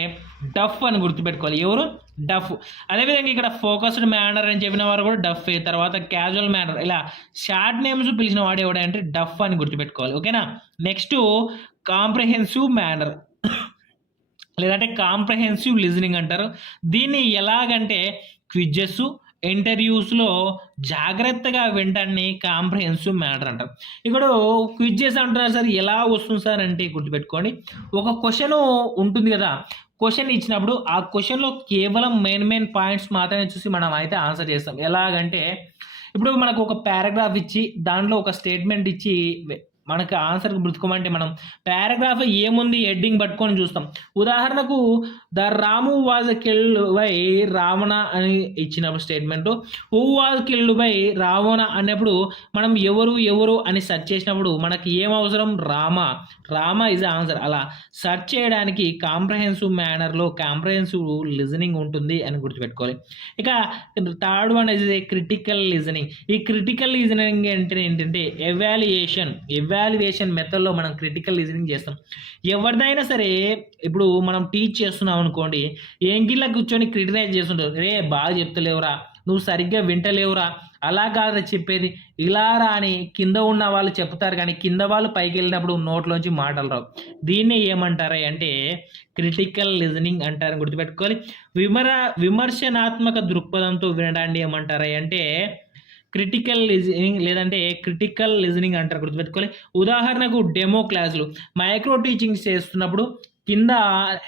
డఫ్ అని గుర్తుపెట్టుకోవాలి. ఎవరు డఫ్. అదేవిధంగా ఇక్కడ ఫోకస్డ్ మేనర్ అని చెప్పిన వారు కూడా డఫ్. తర్వాత క్యాజువల్ మేనర్, ఇలా షార్ట్ నేమ్స్ పిలిచిన వాడు ఎవడంటే డఫ్ అని గుర్తుపెట్టుకోవాలి. ఓకేనా. నెక్స్ట్ కాంప్రహెన్సివ్ మేనర్ లేదంటే కాంప్రహెన్సివ్ లిజనింగ్ అంటారు. దీన్ని ఎలాగంటే క్విజెస్ ఇంటర్వ్యూస్లో జాగ్రత్తగా వింటాన్ని కాంప్రహెన్సివ్ మ్యాటర్ అంటారు. ఇక్కడ క్విజెస్ అంటున్నారు సార్, ఎలా వస్తుంది సార్ అంటే గుర్తుపెట్టుకోండి, ఒక క్వశ్చన్ ఉంటుంది కదా, క్వశ్చన్ ఇచ్చినప్పుడు ఆ క్వశ్చన్లో కేవలం మెయిన్ పాయింట్స్ మాత్రమే చూసి మనం అయితే ఆన్సర్ చేస్తాం. ఎలాగంటే ఇప్పుడు మనకు ఒక పారాగ్రాఫ్ ఇచ్చి దాంట్లో ఒక స్టేట్మెంట్ ఇచ్చి మనకు ఆన్సర్కి బ్రుతుకోమంటే మనం పారాగ్రాఫ్ ఏముంది హెడ్డింగ్ పట్టుకొని చూస్తాం. ఉదాహరణకు the Ramu was killed by Ravana అని ఇచ్చినప్పుడు statement, who was killed by Ravana అన్నప్పుడు మనం ఎవరు అని సెర్చ్ చేసినప్పుడు మనకి ఏం అవసరం, రామ ఇస్ ఆన్సర్. అలా సెర్చ్ చేయడానికి కాంప్రహెన్సివ్ మేనర్లో కాంప్రహెన్సివ్ లిజనింగ్ ఉంటుంది అని గుర్తుపెట్టుకోవాలి. ఇక third one is a critical listening. ఈ క్రిటికల్ లిజనింగ్ అంటే ఏంటంటే ఎవాల్యుయేషన్ మెథడ్లో మనం క్రిటికల్ లిజనింగ్ చేస్తాం. ఎవరిదైనా సరే ఇప్పుడు మనం టీచ్ చేస్తున్నాం అనుకోండి, ఎంగిల్లా కూర్చొని క్రిటిసైజ్ చేస్తుంటారు, రే బాగా చెప్తలేవురా, నువ్వు సరిగ్గా వింటలేవురా, అలా కాదు చెప్పేది, ఇలా రా అని కింద ఉన్న వాళ్ళు చెప్తారు, కానీ కింద వాళ్ళు పైకి వెళ్ళినప్పుడు నోట్లోంచి మాటలు రావు. దీన్ని ఏమంటారా అంటే క్రిటికల్ లిజనింగ్ అంటారని గుర్తుపెట్టుకోవాలి. విమర్శనాత్మక దృక్పథంతో వినడాన్ని ఏమంటారా అంటే క్రిటికల్ లిజనింగ్ లేదంటే క్రిటికల్ లిజనింగ్ అంటారు, గుర్తుపెట్టుకోవాలి. ఉదాహరణకు డెమో క్లాసులు, మైక్రో టీచింగ్ చేస్తున్నప్పుడు కింద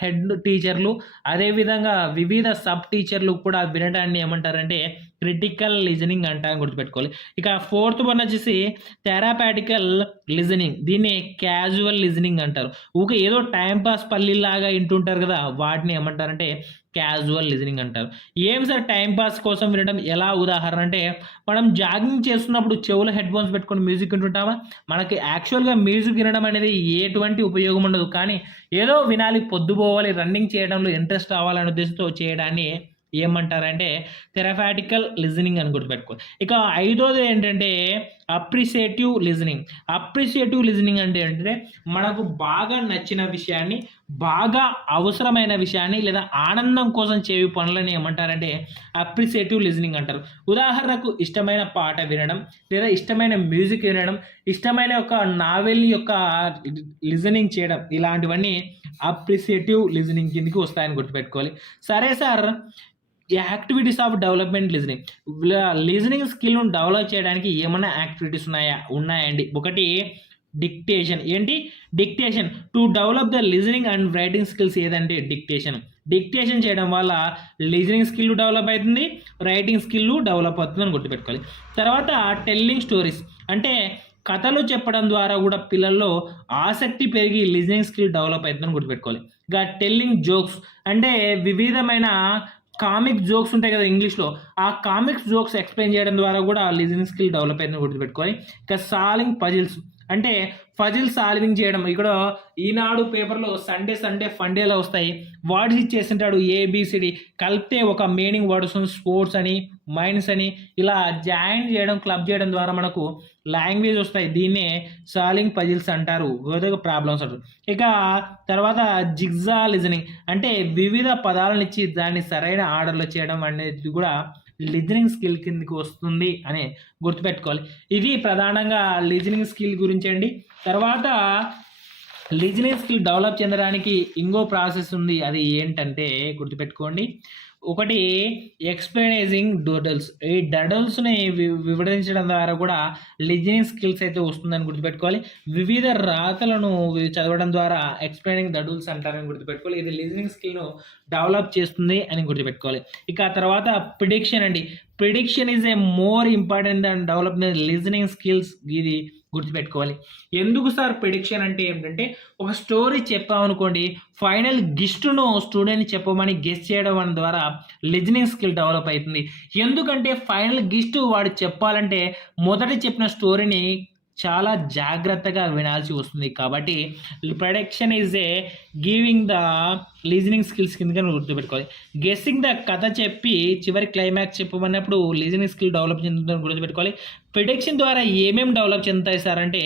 హెడ్ టీచర్లు అదేవిధంగా వివిధ సబ్ టీచర్లు కూడా వినడాన్ని ఏమంటారంటే క్రిటికల్ లిజనింగ్ అంటారని గుర్తుపెట్టుకోవాలి. ఇక ఫోర్త్ వన్ వచ్చేసి థెరపాటికల్ లిజనింగ్, దీన్ని క్యాజువల్ లిజనింగ్ అంటారు. ఊకే ఏదో టైంపాస్ పల్లిలాగా వింటుంటారు కదా, వాటిని ఏమంటారంటే క్యాజువల్ లిజనింగ్ అంటారు. ఏం సార్ టైంపాస్ కోసం వినడం ఎలా? ఉదాహరణ అంటే మనం జాగింగ్ చేస్తున్నప్పుడు చెవులో హెడ్ ఫోన్స్ పెట్టుకొని మ్యూజిక్ వింటుంటామా, మనకి యాక్చువల్గా మ్యూజిక్ వినడం అనేది ఎటువంటి ఉపయోగం ఉండదు, కానీ ఏదో వినాలి, పొద్దుపోవాలి, రన్నింగ్ చేయడంలో ఇంట్రెస్ట్ రావాలనే ఉద్దేశంతో చేయడాన్ని ఏమంటారంటే థెరపాటికల్ లిజనింగ్ అని గుర్తుపెట్టుకోవాలి. ఇక ఐదోది ఏంటంటే అప్రిసియేటివ్ లిజనింగ్. అప్రిసియేటివ్ లిజనింగ్ అంటే ఏంటంటే మనకు బాగా నచ్చిన విషయాన్ని, బాగా అవసరమైన విషయాన్ని లేదా ఆనందం కోసం చేయ పనులని ఏమంటారంటే అప్రిసియేటివ్ లిజనింగ్ అంటారు. ఉదాహరణకు ఇష్టమైన పాట వినడం లేదా ఇష్టమైన మ్యూజిక్ వినడం, ఇష్టమైన ఒక నావెల్ యొక్క లిజనింగ్ చేయడం, ఇలాంటివన్నీ అప్రిసియేటివ్ లిజనింగ్ కిందకి వస్తాయని గుర్తుపెట్టుకోవాలి. సరే sir activities of development listening, listening స్కిల్ను డెవలప్ చేయడానికి ఏమైనా యాక్టివిటీస్ ఉన్నాయండి. ఒకటి డిక్టేషన్. ఏంటి dictation? To develop the listening and writing skills ఏదంటే డిక్టేషన్ చేయడం వల్ల లిజనింగ్ స్కిల్ డెవలప్ అవుతుంది, రైటింగ్ స్కిల్ డెవలప్ అవుతుంది అని గుర్తుపెట్టుకోవాలి. తర్వాత టెల్లింగ్ స్టోరీస్, అంటే కథలు చెప్పడం ద్వారా కూడా పిల్లల్లో ఆసక్తి పెరిగి లిజనింగ్ స్కిల్ డెవలప్ అవుతుందని గుర్తుపెట్టుకోవాలి. ఇక టెల్లింగ్ జోక్స్ అంటే వివిధమైన కామిక్ జోక్స్ ఉంటాయి కదా ఇంగ్లీష్‌లో. ఆ కామిక్స్ జోక్స్ ఎక్స్‌ప్లెయిన్ చేయడం ద్వారా కూడా లిజనింగ్ స్కిల్ డెవలప్ అవుతుందని గుర్తుపెట్టుకోవాలి. ఇక సాల్వింగ్ పజిల్స్ అంటే పజిల్ సాల్వింగ్ చేయడం. ఇక్కడ ఈనాడు పేపర్‌లో సండే ఫన్ డేలో వస్తాయి. వర్డ్స్ ఇచ్చేసింటాడు ఏబీసీడీ కలిపితే ఒక మీనింగ్ వర్డ్ వస్తుంది. స్పోర్ట్స్ అని, మైండ్స్ అని ఇలా జాయిన్ చేయడం, క్లబ్ చేయడం ద్వారా మనకు లాంగ్వేజ్ వస్తాయి. దీన్నే సాల్వింగ్ పజిల్స్ అంటారు. ప్రాబ్లమ్స్ అంటారు. ఇక తర్వాత జిగ్జా లిజనింగ్ అంటే వివిధ పదాలను ఇచ్చి దాన్ని సరైన ఆర్డర్‌లో చేయడం అనేది కూడా లిజనింగ్ స్కిల్ కిందకి వస్తుంది అని గుర్తుపెట్టుకోవాలి. ఇది ప్రధానంగా లిజనింగ్ స్కిల్ గురించి అండి. తర్వాత లిజనింగ్ స్కిల్ డెవలప్ చెందడానికి ఇంకో ప్రాసెస్ ఉంది. అది ఏంటంటే గుర్తుపెట్టుకోండి. ఒకటి ఎక్స్‌ప్లెయినింగ్ డోడల్స్. ఈ డడల్స్‌ని వివరించడం ద్వారా కూడా లిజనింగ్ స్కిల్స్ అయితే వస్తుందని గుర్తుపెట్టుకోవాలి. వివిధ రాతలను చదవడం ద్వారా ఎక్స్‌ప్లెయినింగ్ డడల్స్ అంటారని గుర్తుపెట్టుకోవాలి. ఇది లిజనింగ్ స్కిల్‌ను డెవలప్ చేస్తుంది అని గుర్తుపెట్టుకోవాలి. ఇక తర్వాత ప్రిడిక్షన్ అండి. Prediction is A more important than development listening skills. ఇది గుర్తుపెట్టుకోవాలి. ఎందుకు సార్ ప్రిడిక్షన్ అంటే ఏంటంటే ఒక స్టోరీ చెప్పామనుకోండి, ఫైనల్ గిస్ట్‌ను స్టూడెంట్‌ని చెప్పమని గెస్ చేయడం ద్వారా లిజనింగ్ స్కిల్ డెవలప్ అవుతుంది. ఎందుకంటే ఫైనల్ గిస్ట్ వాడు చెప్పాలంటే మొదట చెప్పిన స్టోరీని చాలా జాగ్రత్తగా వినాల్సి వస్తుంది. కాబట్టి prediction is a giving the listening skills కిందగా గుర్తుపెట్టుకోవాలి. గెస్సింగ్ ద కథ చెప్పి చివరి క్లైమాక్స్ చెప్పమన్నప్పుడు లిజనింగ్ స్కిల్ డెవలప్ చెందుతుందని గుర్తుపెట్టుకోవాలి. ప్రిడిక్షన్ ద్వారా ఏమేమి డెవలప్ చెందుతాయి సార్ అంటే,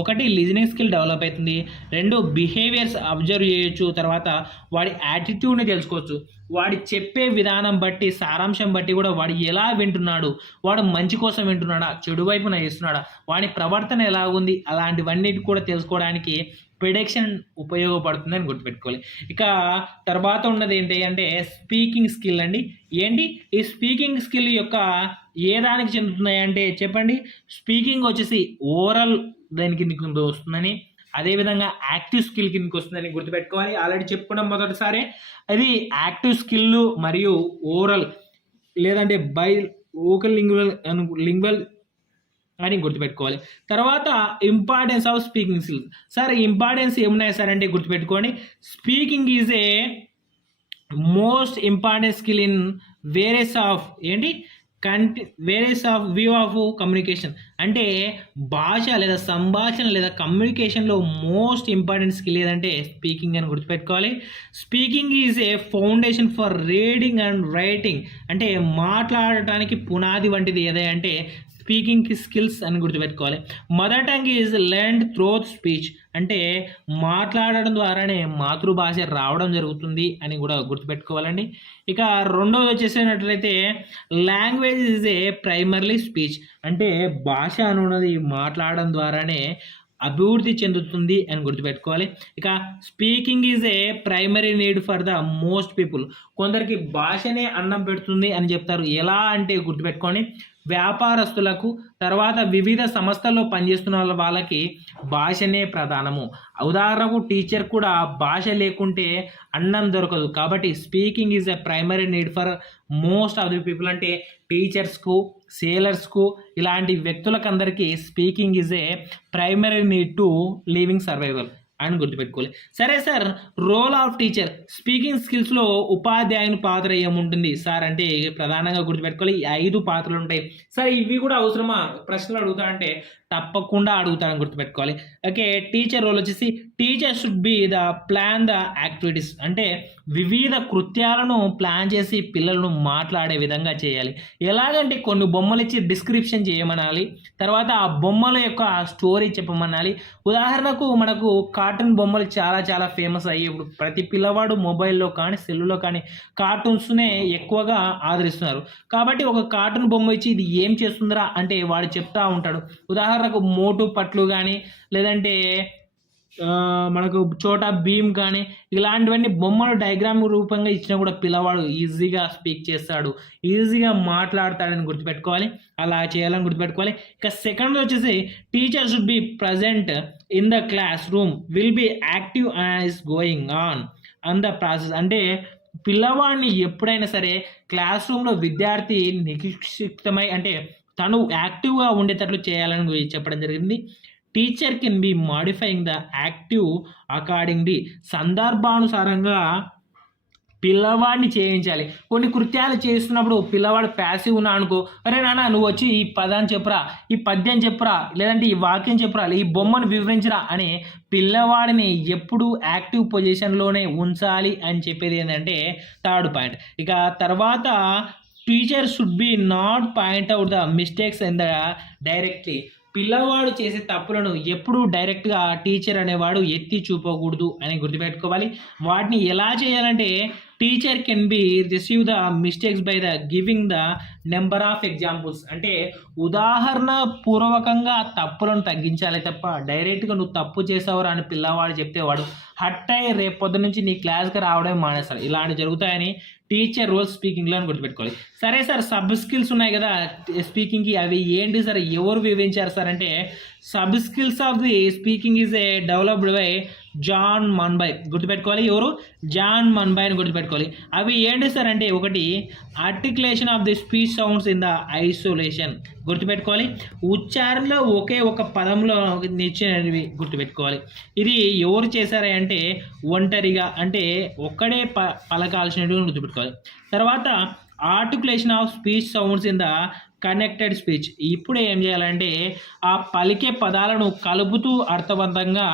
ఒకటి లిజనింగ్ స్కిల్ డెవలప్ అవుతుంది. 2 బిహేవియర్స్ అబ్జర్వ్ చేయొచ్చు. తర్వాత వాడి యాటిట్యూడ్ని తెలుసుకోవచ్చు. వాడి చెప్పే విధానం బట్టి, సారాంశం బట్టి కూడా వాడు ఎలా వింటున్నాడు, వాడు మంచి కోసం వింటున్నాడా, చెడు వైపున చేస్తున్నాడా, వాడి ప్రవర్తన ఎలా ఉంది, అలాంటివన్నిటి కూడా తెలుసుకోవడానికి ప్రిడిక్షన్ ఉపయోగపడుతుందని గుర్తుపెట్టుకోవాలి. ఇక తర్వాత ఉన్నది ఏంటి అంటే స్పీకింగ్ స్కిల్ అండి. ఏంటి ఈ స్పీకింగ్ స్కిల్ యొక్క ఏ దానికి చెందుతున్నాయి అంటే చెప్పండి. స్పీకింగ్ వచ్చేసి ఓరల్ దాని కిందకి వస్తుందని, అదేవిధంగా యాక్టివ్ స్కిల్ కిందకి వస్తుందని గుర్తుపెట్టుకోవాలి. ఆల్రెడీ చెప్పుకున్నాం మొదటిసారి. అది యాక్టివ్ స్కిల్ మరియు ఓరల్ లేదంటే వోకల్ లింగ్వల్ అని గుర్తుపెట్టుకోవాలి. తర్వాత importance of speaking skill. Sir importance ఏమున్నాయి సార్ అంటే గుర్తుపెట్టుకోండి. Speaking is a most important skill in various of view of communication. అంటే భాష లేదా సంభాషణ లేదా కమ్యూనికేషన్లో మోస్ట్ ఇంపార్టెంట్ స్కిల్ ఏదంటే స్పీకింగ్ అని గుర్తుపెట్టుకోవాలి. Speaking is A foundation for reading and writing. అంటే మాట్లాడటానికి పునాది వంటిది ఏదంటే స్పీకింగ్ స్కిల్స్ అని గుర్తుపెట్టుకోవాలి. Mother tongue is learned through speech. అంటే మాట్లాడడం ద్వారానే మాతృభాష రావడం జరుగుతుంది అని కూడా గుర్తుపెట్టుకోవాలండి. ఇక రెండవది వచ్చేసినట్లయితే language is a primarily speech. అంటే భాష అనున్నది మాట్లాడడం ద్వారానే అభివృద్ధి చెందుతుంది అని గుర్తుపెట్టుకోవాలి. ఇక speaking is a primary need for the most people. కొందరికి భాషనే అన్నం పెడుతుంది అని చెప్తారు. ఎలా అంటే గుర్తుపెట్టుకోండి, వ్యాపారస్తులకు, తర్వాత వివిధ సంస్థల్లో పనిచేస్తున్న వాళ్ళకి భాషనే ప్రధానము. ఉదాహరణకు టీచర్ కూడా భాష లేకుంటే అన్నం దొరకదు. కాబట్టి speaking is a primary need for most of the people. అంటే టీచర్స్కు, సేలర్స్కు ఇలాంటి వ్యక్తులకు అందరికీ speaking is a primary need to living survival అని గుర్తుపెట్టుకోవాలి. సరే sir, role of teacher speaking స్కిల్స్లో ఉపాధ్యాయుని పాత్ర ఏముంటుంది సార్ అంటే ప్రధానంగా గుర్తుపెట్టుకోవాలి. 5 పాత్రలు ఉంటాయి. సార్ ఇవి కూడా అవసరమా ప్రశ్నలు అడుగుతారంటే తప్పకుండా అడుగుతారని గుర్తుపెట్టుకోవాలి. ఓకే, టీచర్ రోల్ వచ్చేసి teacher should be the plan the activities. అంటే వివిధ కృత్యాలను ప్లాన్ చేసి పిల్లలను మాట్లాడే విధంగా చేయాలి. ఎలాగంటే కొన్ని బొమ్మలు ఇచ్చి డిస్క్రిప్షన్ చేయమనాలి. తర్వాత ఆ బొమ్మల యొక్క స్టోరీ చెప్పమనాలి. ఉదాహరణకు మనకు కార్టూన్ బొమ్మలు చాలా ఫేమస్ అయ్యి ఇప్పుడు ప్రతి పిల్లవాడు మొబైల్లో కానీ సెల్లులో కానీ కార్టూన్స్నే ఎక్కువగా ఆదరిస్తున్నారు. కాబట్టి ఒక కార్టూన్ బొమ్మ ఇచ్చి ఇది ఏం చేస్తుందిరా అంటే వాడు చెప్తా ఉంటాడు. ఉదాహరణకు మోటు పట్లు కానీ లేదంటే మనకు చోటా భీమ్ కానీ ఇలాంటివన్నీ బొమ్మలు డయాగ్రామ్ రూపంగా ఇచ్చినా కూడా పిల్లవాడు ఈజీగా స్పీక్ చేస్తాడు, ఈజీగా మాట్లాడతాడని గుర్తుపెట్టుకోవాలి. అలా చేయాలని గుర్తుపెట్టుకోవాలి. ఇక సెకండ్ వచ్చేసి teacher should be present in the class room, will be active as going on the process. అంటే పిల్లవాడిని ఎప్పుడైనా సరే క్లాస్ రూమ్లో విద్యార్థి నిక్షిప్తమై అంటే తను యాక్టివ్గా ఉండేటట్లు చేయాలని చెప్పడం జరిగింది. Teacher can be modifying the active accordingly, సందర్భానుసారంగా పిల్లవాడిని చేయించాలి. కొన్ని కృత్యాలు చేస్తున్నప్పుడు పిల్లవాడు ప్యాసివ్ ఉన్నా అనుకో, అరే నాన్న నువ్వు వచ్చి ఈ పదాన్ని చెప్పురా, ఈ పద్యం చెప్పురా, లేదంటే ఈ వాక్యం చెప్పురా, ఈ బొమ్మను వివరించరా అని పిల్లవాడిని ఎప్పుడు యాక్టివ్ పొజిషన్లోనే ఉంచాలి అని చెప్పేది ఏంటంటే థర్డ్ పాయింట్. ఇక తర్వాత teacher should be not point out the mistakes in the directly, పిల్లవాడు చేసే తప్పులను ఎప్పుడూ డైరెక్ట్గా టీచర్ అనేవాడు ఎత్తి చూపకూడదు అని గుర్తుపెట్టుకోవాలి. వాటిని ఎలా చేయాలంటే teacher can B receive the mistakes by the giving the number of examples, అంటే ఉదాహరణ పూర్వకంగా తప్పులను తగ్గించాలి తప్ప డైరెక్ట్గా నువ్వు తప్పు చేసావురా అని పిల్లవాడు చెప్తే వాడు హట్ అయ్యి రేపు పొద్దు నుంచి నీ క్లాస్కి రావడం మానేస్తాడు. ఇలాంటివి జరుగుతాయని టీచర్ రోల్ స్పీకింగ్లో అని గుర్తుపెట్టుకోవాలి. సరే సార్, సబ్ స్కిల్స్ ఉన్నాయి కదా స్పీకింగ్కి, అవి ఏంటి సార్, ఎవరు వివరించారు సార్ అంటే sub skills of the speaking is a developed by John Munby. గుర్తుపెట్టుకోవాలి, ఎవరు? జాన్ మన్బై అని గుర్తుపెట్టుకోవాలి. అవి ఏంటి సార్ అంటే ఒకటి articulation of the speech sounds in the isolation, గుర్తుపెట్టుకోవాలి. ఉచ్చారణలో ఒకే ఒక పదంలో నిచ్చినవి గుర్తుపెట్టుకోవాలి. ఇది ఎవరు చేశారా అంటే ఒంటరిగా, అంటే ఒక్కడే పలకాల్సినవి గుర్తుపెట్టుకోవాలి. తర్వాత articulation of speech sounds in the connected speech, ఇప్పుడు ఏం చేయాలంటే ఆ పలికే పదాలను కలుపుతూ అర్థవంతంగా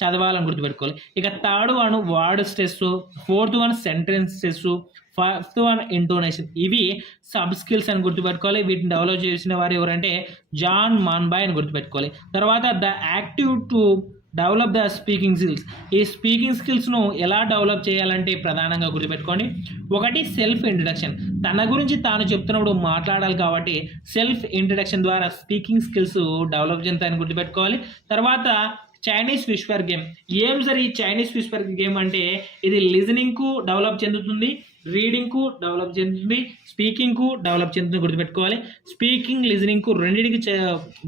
చదవాలని గుర్తుపెట్టుకోవాలి. ఇక third one word stress, fourth one sentence stress, fifth one intonation. ఇవి సబ్ స్కిల్స్ అని గుర్తుపెట్టుకోవాలి. వీటిని డెవలప్ చేసిన వారు ఎవరంటే జాన్ మాన్బాయ్ అని గుర్తుపెట్టుకోవాలి. తర్వాత the active to develop the speaking skills, ఈ స్పీకింగ్ స్కిల్స్ను ఎలా డెవలప్ చేయాలంటే ప్రధానంగా గుర్తుపెట్టుకోండి. ఒకటి సెల్ఫ్ ఇంట్రడక్షన్, తన గురించి తాను చెప్తున్నప్పుడు మాట్లాడాలి కాబట్టి సెల్ఫ్ ఇంట్రడక్షన్ ద్వారా స్పీకింగ్ స్కిల్స్ డెవలప్ చెందుతాయని గుర్తుపెట్టుకోవాలి. తర్వాత చైనీస్ విస్పర్ గేమ్, ఏం సార్ ఈ చైనీస్ విస్పర్ గేమ్ అంటే ఇది లిజనింగ్కు డెవలప్ చెందుతుంది, రీడింగ్కు డెవలప్ చెందుతుంది, స్పీకింగ్కు డెవలప్ చెందుతుంది గుర్తుపెట్టుకోవాలి. స్పీకింగ్ లిజనింగ్కు రెండింటికి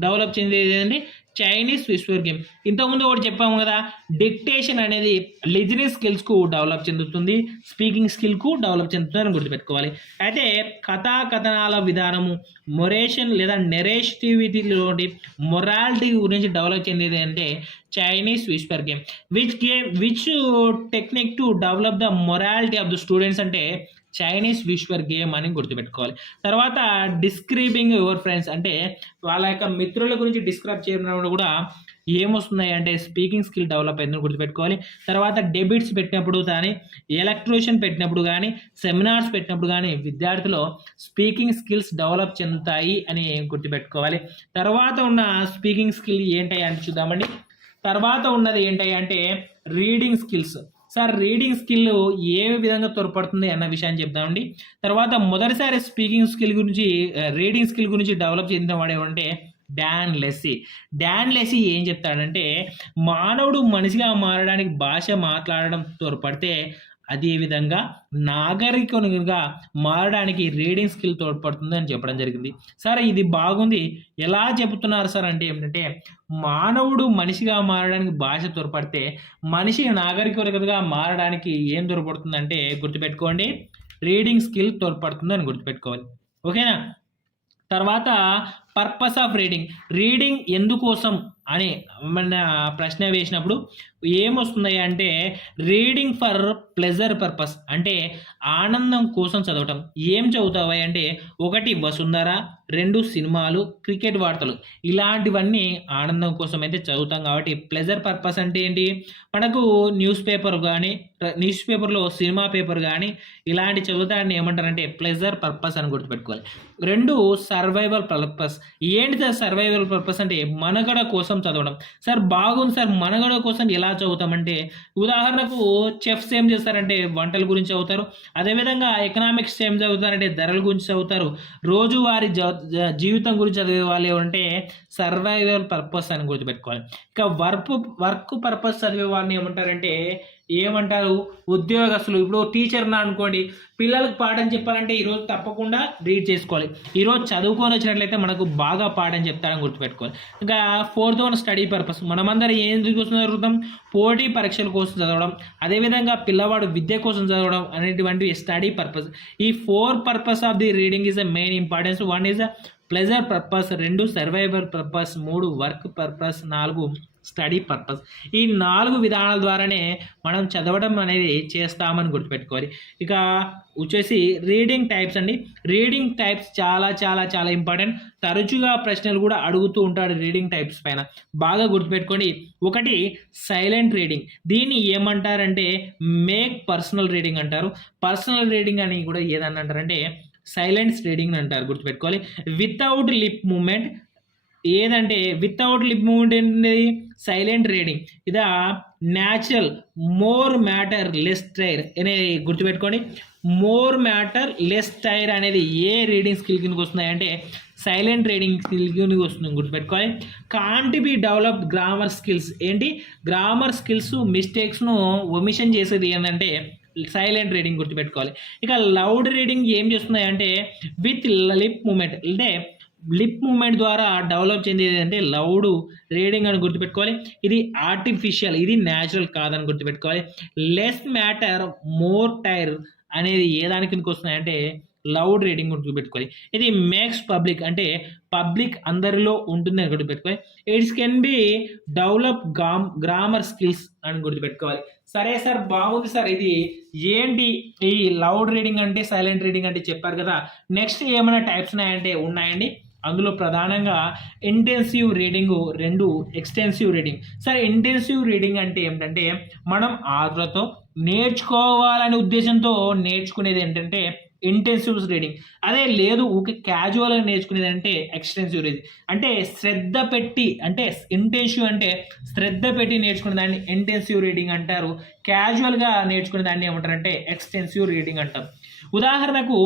డెవలప్ చెందేది ఏంటంటే చైనీస్ విస్పర్ గేమ్. ఇంతకుముందు ఒకటి చెప్పాము కదా, డిక్టేషన్ అనేది లిజనింగ్ స్కిల్స్కు డెవలప్ చెందుతుంది, స్పీకింగ్ స్కిల్కు డెవలప్ చెందుతుంది అని గుర్తుపెట్టుకోవాలి. అయితే కథాకథనాల విధానము, మొరేషన్ లేదా నెరేటివిటీలోని మొరాలిటీ గురించి డెవలప్ చెందేది అంటే Chinese Whisper game. Which technique to develop the morality of the students అంటే చైనీస్ విస్పర్ గేమ్ అని గుర్తుపెట్టుకోవాలి. తర్వాత డిస్క్రైబింగ్ యువర్ ఫ్రెండ్స్, అంటే వాళ్ళ యొక్క మిత్రుల గురించి డిస్క్రైబ్ చేయడం కూడా ఏమొస్తున్నాయి అంటే స్పీకింగ్ స్కిల్ డెవలప్ అయిందని గుర్తుపెట్టుకోవాలి. తర్వాత డెబిట్స్ పెట్టినప్పుడు కానీ, ఎలక్ట్రోషన్ పెట్టినప్పుడు కానీ, సెమినార్స్ పెట్టినప్పుడు కానీ విద్యార్థులు స్పీకింగ్ స్కిల్స్ డెవలప్ చెందుతాయి అని గుర్తుపెట్టుకోవాలి. తర్వాత ఉన్న స్పీకింగ్ స్కిల్ ఏంటి అంటే చూద్దామండి. తర్వాత ఉన్నది ఏంటి అంటే reading skills. Sir reading skill ఏ విధంగా తోడ్పడుతుంది అన్న విషయాన్ని చెప్దామండి. తర్వాత మొదటిసారి స్పీకింగ్ స్కిల్ గురించి, రీడింగ్ స్కిల్ గురించి డెవలప్ చేసిన వాడు ఏమంటే డాన్ లెస్సీ. డాన్ లెస్సీ ఏం చెప్తాడంటే మానవుడు మనిషిగా మారడానికి భాష మాట్లాడడం తోడ్పడితే అదేవిధంగా నాగరికునిగా మారడానికి రీడింగ్ స్కిల్ తోడ్పడుతుంది అని చెప్పడం జరిగింది. సార్ ఇది బాగుంది, ఎలా చెబుతున్నారు సార్ అంటే ఏమిటంటే మానవుడు మనిషిగా మారడానికి భాష తోడ్పడితే మనిషి నాగరికునిగా మారడానికి ఏం తోడ్పడుతుందంటే గుర్తుపెట్టుకోండి, రీడింగ్ స్కిల్ తోడ్పడుతుంది అని గుర్తుపెట్టుకోవాలి. ఓకేనా. తర్వాత పర్పస్ ఆఫ్ రీడింగ్, రీడింగ్ ఎందుకోసం అని మన ప్రశ్న వేసినప్పుడు ఏమొస్తుంది అంటే రీడింగ్ ఫర్ ప్లెజర్ పర్పస్, అంటే ఆనందం కోసం చదవటం. ఏం చదువుతావా అంటే ఒకటి వసుంధర, 2 సినిమాలు, క్రికెట్ వార్తలు, ఇలాంటివన్నీ ఆనందం కోసం అయితే చదువుతాం. కాబట్టి ప్లెజర్ పర్పస్ అంటే ఏంటి, మనకు న్యూస్ పేపర్లో సినిమా పేపర్ కానీ ఇలాంటి చదువుతాన్ని ఏమంటారంటే ప్లెజర్ పర్పస్ అని గుర్తుపెట్టుకోవాలి. 2 సర్వైవల్ పర్పస్. ఏంటి సార్ సర్వైవల్ పర్పస్ అంటే మనుగడ కోసం చదవడం. సార్ బాగుంది సార్, మనుగడ కోసం ఎలా చదువుతామంటే ఉదాహరణకు చెఫ్స్ ఏం చేస్తారంటే వంటల గురించి చదువుతారు, అదేవిధంగా ఎకనామిక్స్ ఏం చదువుతారంటే ధరల గురించి చదువుతారు, రోజువారీ జీవితం గురించి చదివే వాళ్ళు ఏమంటే సర్వైవల్ పర్పస్ అని గుర్తుపెట్టుకోవాలి. ఇక వర్క్ పర్పస్ చదివే వాళ్ళని ఏమంటారు ఉద్యోగస్తులు. ఇప్పుడు టీచర్ అనుకోండి, పిల్లలకు పాఠం చెప్పాలంటే ఈరోజు తప్పకుండా రీడ్ చేసుకోవాలి, ఈరోజు చదువుకొని వచ్చినట్లయితే మనకు బాగా పాఠం చెప్తారని గుర్తుపెట్టుకోవాలి. ఇంకా 4th వన్ స్టడీ పర్పస్. మనమందరం ఎందుకోసం చదువుతాం, పోటీ పరీక్షల కోసం చదవడం, అదేవిధంగా పిల్లవాడు విద్య కోసం చదవడం అనేటువంటి స్టడీ పర్పస్. ఈ 4 purpose of the reading is the main importance. 1 is pleasure purpose, 2 survival purpose, 3 work purpose, 4 study purpose. ఈ 4 విధానాల ద్వారానే మనం చదవడం అనేది చేస్తామని గుర్తుపెట్టుకోవాలి. ఇక వచ్చేసి రీడింగ్ టైప్స్ అండి. రీడింగ్ టైప్స్ చాలా చాలా చాలా ఇంపార్టెంట్. తరచుగా ప్రశ్నలు కూడా అడుగుతూ ఉంటాడు రీడింగ్ టైప్స్ పైన. బాగా గుర్తుపెట్టుకోండి. ఒకటి సైలెంట్ రీడింగ్. దీన్ని ఏమంటారంటే మేక్ పర్సనల్ రీడింగ్ అంటారు. పర్సనల్ రీడింగ్ అని కూడా ఏదన్నా అంటారంటే సైలెన్స్ రీడింగ్ అంటారు, గుర్తుపెట్టుకోవాలి. వితౌట్ లిప్ మూమెంట్ ఏదంటే వితౌట్ లిప్ మూమెంట్ ఏంటి? Silent reading. ఇదా natural more matter less tire అనేది గుర్తుపెట్టుకోండి. మోర్ మ్యాటర్ లెస్ టైర్ అనేది ఏ రీడింగ్ స్కిల్ కిందకి వస్తున్నాయి అంటే సైలెంట్ రీడింగ్ స్కిల్ కిందకి వస్తుంది, గుర్తుపెట్టుకోవాలి. Can't be developed grammar skills ఏంటి? గ్రామర్ స్కిల్స్ మిస్టేక్స్ను ఒమిషన్ చేసేది ఏంటంటే సైలెంట్ రీడింగ్, గుర్తుపెట్టుకోవాలి. ఇక లౌడ్ రీడింగ్ ఏం చేస్తున్నాయి అంటే విత్ లిప్ మూమెంట్, అంటే లిప్ మూమెంట్ ద్వారా డెవలప్ చెందేది అంటే లౌడ్ రీడింగ్ అని గుర్తుపెట్టుకోవాలి. ఇది ఆర్టిఫిషియల్, ఇది న్యాచురల్ కాదని గుర్తుపెట్టుకోవాలి. లెస్ మ్యాటర్ మోర్ టైర్ అనేది ఏ దాని కిందకి వస్తున్నాయంటే లౌడ్ రీడింగ్ గుర్తుపెట్టుకోవాలి. ఇది మేక్స్ పబ్లిక్, అంటే పబ్లిక్ అందరిలో ఉంటుంది అని గుర్తుపెట్టుకోవాలి. It's can be develop grammar skills అని గుర్తుపెట్టుకోవాలి. సరే సార్, బాగుంది సార్. ఇది ఏంటి ఈ లౌడ్ రీడింగ్ అంటే సైలెంట్ రీడింగ్ అంటే చెప్పారు కదా. నెక్స్ట్ ఏమైనా టైప్స్ ఉన్నాయండి. అందులో ప్రధానంగా ఇంటెన్సివ్ రీడింగ్, 2 ఎక్స్టెన్సివ్ రీడింగ్. సరే, ఇంటెన్సివ్ రీడింగ్ అంటే ఏమిటంటే మనం ఆత్రతో నేర్చుకోవాలనే ఉద్దేశంతో నేర్చుకునేది ఏంటంటే ఇంటెన్సివ్ రీడింగ్. అదే లేదు ఊకే క్యాజువల్గా నేర్చుకునేది అంటే ఎక్స్టెన్సివ్ రీడింగ్. అంటే శ్రద్ధ పెట్టి, అంటే ఇంటెన్సివ్ అంటే శ్రద్ధ పెట్టి నేర్చుకునే దాన్ని ఇంటెన్సివ్ రీడింగ్ అంటారు. క్యాజువల్గా నేర్చుకునే దాన్ని ఏమంటారంటే ఎక్స్టెన్సివ్ రీడింగ్ అంటారు. ఉదాహరణకు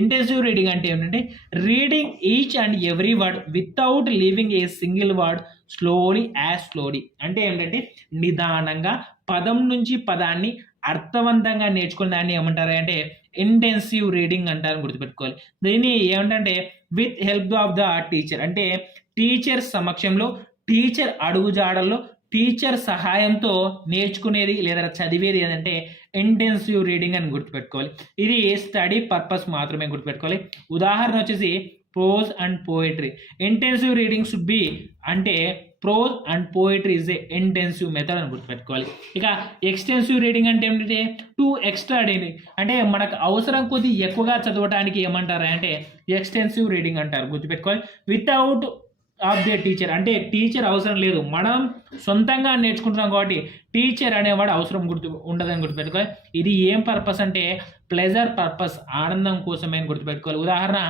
ఇంటెన్సివ్ రీడింగ్ అంటే ఏంటంటే reading each and every word without leaving a single word slowly అంటే ఏంటంటే నిదానంగా పదం నుంచి పదాన్ని అర్థవంతంగా నేర్చుకునే దాన్ని ఏమంటారు అంటే ఇంటెన్సివ్ రీడింగ్ అంటారు, గుర్తుపెట్టుకోవాలి. దీన్ని ఏమంటే with help of the teacher, అంటే టీచర్ సమక్షంలో, టీచర్ అడుగుజాడల్లో, టీచర్ సహాయంతో నేర్చుకునేది లేదా చదివేది ఏంటంటే ఇంటెన్సివ్ రీడింగ్ అని గుర్తుపెట్టుకోవాలి. ఇది స్టడీ పర్పస్ మాత్రమే గుర్తుపెట్టుకోవాలి. ఉదాహరణ వచ్చేసి prose and poetry. Intensive reading should be అంటే prose and poetry is a intensive method అని గుర్తుపెట్టుకోవాలి. ఇక ఎక్స్టెన్సివ్ రీడింగ్ అంటే ఏంటంటే టూ ఎక్స్ట్రా రీడింగ్, అంటే మనకు అవసరం కొద్ది ఎక్కువగా చదవడానికి ఏమంటారు అంటే ఎక్స్టెన్సివ్ రీడింగ్ అంటారు, గుర్తుపెట్టుకోవాలి. వితౌట్ ఆఫ్ ది టీచర్, అంటే టీచర్ అవసరం లేదు, మనం సొంతంగా నేర్చుకుంటున్నాం కాబట్టి టీచర్ అనేవాడు అవసరం ఉండదని గుర్తుపెట్టుకోవాలి. ఇది ఏం పర్పస్ అంటే ప్లెజర్ పర్పస్, ఆనందం కోసమే అని గుర్తుపెట్టుకోవాలి. ఉదాహరణ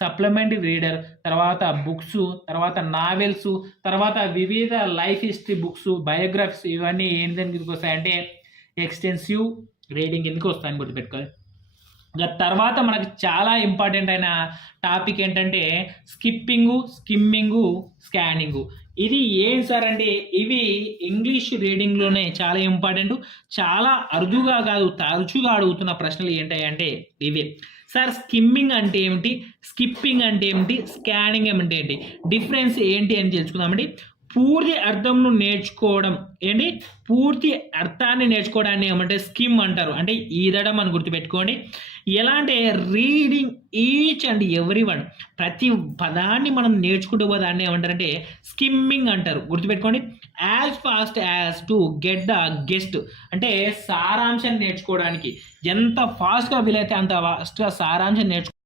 సప్లిమెంటరీ రీడర్, తర్వాత బుక్స్, తర్వాత నావెల్స్, తర్వాత వివిధ లైఫ్ హిస్టరీ బుక్స్, బయోగ్రఫీస్, ఇవన్నీ ఏంటి కిందకి వస్తాయంటే ఎక్స్టెన్సివ్ రీడింగ్ కిందకి వస్తాయని గుర్తుపెట్టుకోవాలి. తర్వాత మనకు చాలా ఇంపార్టెంట్ అయిన టాపిక్ ఏంటంటే స్కిమ్మింగు, స్కానింగు. ఇది ఏం సార్ అంటే ఇవి ఇంగ్లీష్ రీడింగ్లోనే చాలా ఇంపార్టెంట్. చాలా అరుదుగా కాదు, తరచుగా అడుగుతున్న ప్రశ్నలు ఏంటంటే ఇవే సార్. స్కిమ్మింగ్ అంటే ఏమిటి, స్కిప్పింగ్ అంటే ఏమిటి, స్కానింగ్ అంటే ఏంటి, డిఫరెన్స్ ఏంటి అని తెలుసుకుందామండి. పూర్తి అర్థంను నేర్చుకోవడం ఏంటి, పూర్తి అర్థాన్ని నేర్చుకోవడాన్ని ఏమంటే స్కిమ్ అంటారు, అంటే ఈదడం అని గుర్తుపెట్టుకోండి. ఎలా అంటే reading each and every one, ప్రతి పదాన్ని మనం నేర్చుకుంటూ దాన్ని ఏమంటారంటే స్కిమ్మింగ్ అంటారు, గుర్తుపెట్టుకోండి. As fast as to get the guest, అంటే సారాంశాన్ని నేర్చుకోవడానికి ఎంత ఫాస్ట్గా వీలైతే అంత ఫాస్ట్గా సారాంశం నేర్చుకోవడం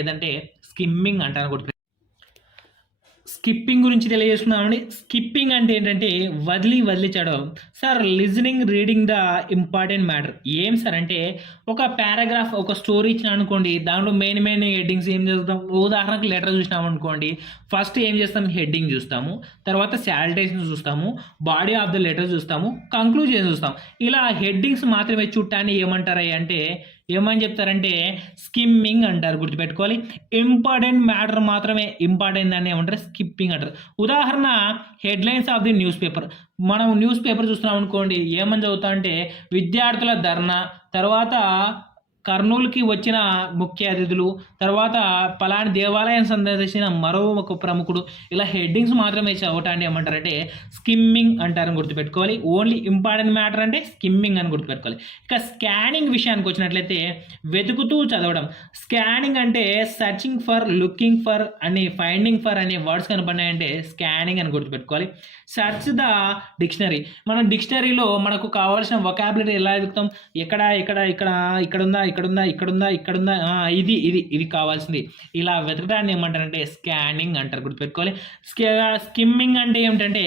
ఏదంటే స్కిమ్మింగ్ అంటారు, గుర్తు. స్కిప్పింగ్ గురించి తెలియజేస్తున్నామండి. స్కిప్పింగ్ అంటే ఏంటంటే వదిలి చదవడం. Sir listening reading the important matter ఏం సార్ అంటే ఒక పారాగ్రాఫ్, ఒక స్టోరీ ఇచ్చిన అనుకోండి, దాంట్లో మెయిన్ హెడ్డింగ్స్ ఏం చేస్తాం. ఉదాహరణకు లెటర్ చూసినాం అనుకోండి, ఫస్ట్ ఏం చేస్తాం, హెడ్డింగ్ చూస్తాము, తర్వాత శాలిటేషన్ చూస్తాము, బాడీ ఆఫ్ ద లెటర్ చూస్తాము, కంక్లూజన్ చూస్తాం. ఇలా హెడ్డింగ్స్ మాత్రమే చూడటాన్ని ఏమంటారు అంటే ఏమని చెప్తారంటే స్కిమ్మింగ్ అంటారు, గుర్తుపెట్టుకోవాలి. ఇంపార్టెంట్ మ్యాటర్ మాత్రమే ఇంపార్టెంట్ దాన్ని ఏమంటారు స్కిప్పింగ్ అంటారు. ఉదాహరణ headlines of the news paper. మనం న్యూస్ పేపర్ చూస్తున్నాం అనుకోండి, ఏమని చదువుతా అంటే విద్యార్థుల ధర్నా, తర్వాత కర్నూలుకి వచ్చిన ముఖ్య అతిథులు, తర్వాత పలాని దేవాలయం సందర్శించిన మరో ఒక ప్రముఖుడు, ఇలా హెడ్డింగ్స్ మాత్రమే చదవటాన్ని ఏమంటారంటే స్కిమ్మింగ్ అంటారని గుర్తుపెట్టుకోవాలి. ఓన్లీ ఇంపార్టెంట్ మ్యాటర్ అంటే స్కిమ్మింగ్ అని గుర్తుపెట్టుకోవాలి. ఇక స్కానింగ్ విషయానికి వచ్చినట్లయితే వెతుకుతూ చదవడం. స్కానింగ్ అంటే సర్చింగ్ ఫర్, లుకింగ్ ఫర్ అని, ఫైండింగ్ ఫర్ అనే వర్డ్స్ కనపడినాయంటే స్కానింగ్ అని గుర్తుపెట్టుకోవాలి. Search the dictionary. మనం డిక్షనరీలో మనకు కావాల్సిన వొకాబులరీ ఎలా వెతుకుతాం? ఎక్కడ ఇక్కడ ఇక్కడ ఇక్కడుందా ఇక్కడుందా ఇక్కడుందా ఇక్కడుందా, ఇది ఇది ఇది కావాల్సింది, ఇలా వెతకడాన్ని ఏమంటారంటే స్కానింగ్ అంటారు, గుర్తుపెట్టుకోవాలి. స్కిమ్మింగ్ అంటే ఏమిటంటే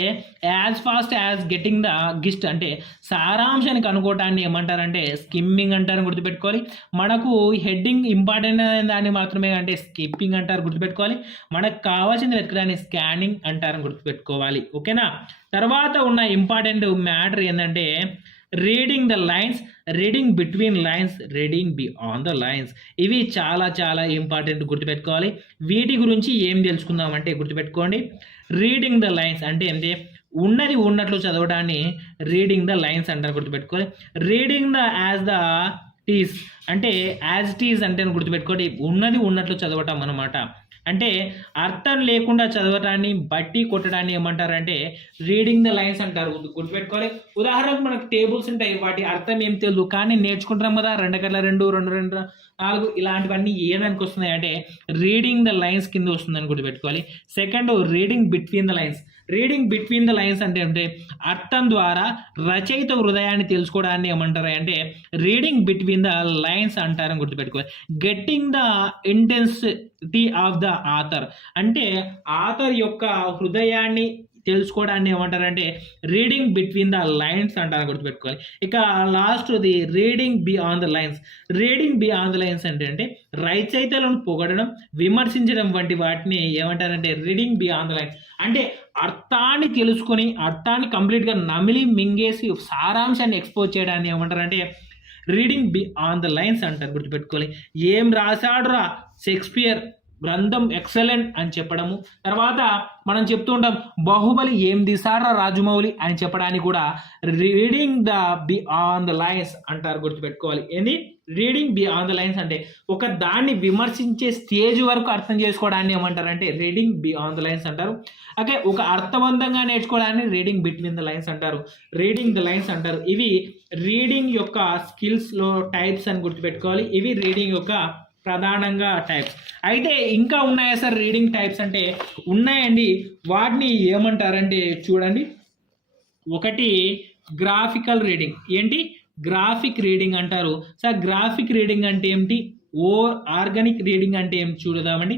as fast as getting the gist, అంటే సారాంశాన్ని కనుక్కోవటాన్ని ఏమంటారంటే స్కిమ్మింగ్ అంటారని గుర్తుపెట్టుకోవాలి. మనకు హెడ్డింగ్ ఇంపార్టెంట్ అనే దాన్ని మాత్రమే అంటే స్కిప్పింగ్ అంటారు, గుర్తుపెట్టుకోవాలి. మనకు కావాల్సింది వెతకడాన్ని స్కానింగ్ అంటారని గుర్తుపెట్టుకోవాలి. ఓకేనా? తర్వాత ఉన్న ఇంపార్టెంట్ మ్యాటర్ ఏంటంటే reading the lines, reading between lines, reading beyond the lines. ఇవి చాలా చాలా ఇంపార్టెంట్, గుర్తుపెట్టుకోవాలి. వీటి గురించి ఏం తెలుసుకుందామంటే గుర్తుపెట్టుకోండి. రీడింగ్ ద లైన్స్ అంటే ఏంటి? ఉన్నది ఉన్నట్లు చదవడాన్ని రీడింగ్ ద లైన్స్ అంటారు, గుర్తుపెట్టుకోవాలి. Reading the as the tease అంటే యాజ్ టీస్ అంటే గుర్తుపెట్టుకోండి, ఉన్నది ఉన్నట్లు చదవటం అన్నమాట. అంటే అర్థం లేకుండా చదవటాన్ని, బట్టి కొట్టడాన్ని ఏమంటారంటే రీడింగ్ ద లైన్స్ అంటారు, గుర్తుపెట్టుకోవాలి. ఉదాహరణకు మనకు టేబుల్స్ ఉంటాయి, వాటి అర్థం ఏం తెలియదు కానీ నేర్చుకుంటాం కదా, 2 2 2 4 ఇలాంటివన్నీ ఏదానికి వస్తున్నాయి అంటే రీడింగ్ ద లైన్స్ కింద వస్తుందని గుర్తుపెట్టుకోవాలి. Second reading between the lines. Reading between the lines అంటే అర్థం ద్వారా రచయిత హృదయాన్ని తెలుసుకోవడాన్ని ఏమంటారు అంటే రీడింగ్ బిట్వీన్ ద లైన్స్ అంటారని గుర్తుపెట్టుకోవాలి. Getting the intensity of the author అంటే ఆథర్ యొక్క హృదయాన్ని తెలుసుకోవడాన్ని ఏమంటారంటే రీడింగ్ బిట్వీన్ ద లైన్స్ అంటారు, గుర్తుపెట్టుకోవాలి. ఇక లాస్ట్ది reading beyond the lines. Reading beyond the lines అంటే రచయితలను పొగడడం, విమర్శించడం వంటి వాటిని ఏమంటారంటే రీడింగ్ బియాండ్ ద లైన్స్. అంటే అర్థాన్ని తెలుసుకొని అర్థాన్ని కంప్లీట్గా నమిలి మింగేసి సారాంశాన్ని ఎక్స్పోజ్ చేయడాన్ని ఏమంటారంటే రీడింగ్ బియాండ్ ద లైన్స్ అంటారు, గుర్తుపెట్టుకోవాలి. ఏం రాశాడురా షేక్స్పియర్, గ్రంథం ఎక్సలెంట్ అని చెప్పడము. తర్వాత మనం చెప్తూ ఉంటాం బాహుబలి ఏం తీసారా రాజమౌళి అని చెప్పడానికి కూడా reading the beyond the lines అంటారు, గుర్తుపెట్టుకోవాలి. ఏంది రీడింగ్ బియాండ్ ద లైన్స్ అంటే ఒక దాన్ని విమర్శించే స్టేజ్ వరకు అర్థం చేసుకోవడాన్ని ఏమంటారంటే రీడింగ్ బియాండ్ ద లైన్స్ అంటారు. ఓకే, ఒక అర్థవంతంగా నేర్చుకోవడాన్ని రీడింగ్ బిట్వీన్ ద లైన్స్ అంటారు, రీడింగ్ ద లైన్స్ అంటారు. ఇవి రీడింగ్ యొక్క స్కిల్స్లో టైప్స్ అని గుర్తుపెట్టుకోవాలి. ఇవి రీడింగ్ యొక్క ప్రధానంగా టైప్స్. అయితే ఇంకా ఉన్నాయా సార్ రీడింగ్ టైప్స్ అంటే? ఉన్నాయండి. వాటిని ఏమంటారంటే చూడండి, ఒకటి గ్రాఫికల్ రీడింగ్. ఏంటి? గ్రాఫిక్ రీడింగ్ అంటారు. సార్ గ్రాఫిక్ రీడింగ్ అంటే ఏమిటి? ఆర్గానిక్ రీడింగ్ అంటే ఏం చూడదామండి.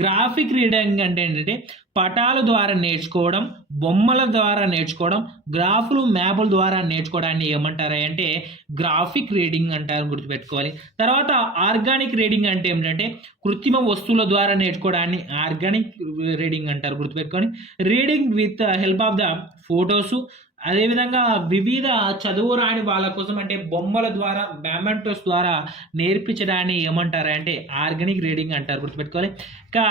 గ్రాఫిక్ రీడింగ్ అంటే ఏంటంటే పటాల ద్వారా నేర్చుకోవడం, బొమ్మల ద్వారా నేర్చుకోవడం, గ్రాఫ్లు మ్యాపుల ద్వారా నేర్చుకోవడాన్ని ఏమంటారు అంటే గ్రాఫిక్ రీడింగ్ అంటారు, గుర్తుపెట్టుకోవాలి. తర్వాత ఆర్గానిక్ రీడింగ్ అంటే ఏమిటంటే కృత్రిమ వస్తువుల ద్వారా నేర్చుకోవడాన్ని ఆర్గానిక్ రీడింగ్ అంటారు, గుర్తుపెట్టుకోండి. Reading with help of the photos, అదేవిధంగా వివిధ చదువు రాని వాళ్ళ కోసం అంటే బొమ్మల ద్వారా, మెమెంటోస్ ద్వారా నేర్పించడాన్ని ఏమంటారు అంటే ఆర్గానిక్ రీడింగ్ అంటారు, గుర్తుపెట్టుకోవాలి. ఇంకా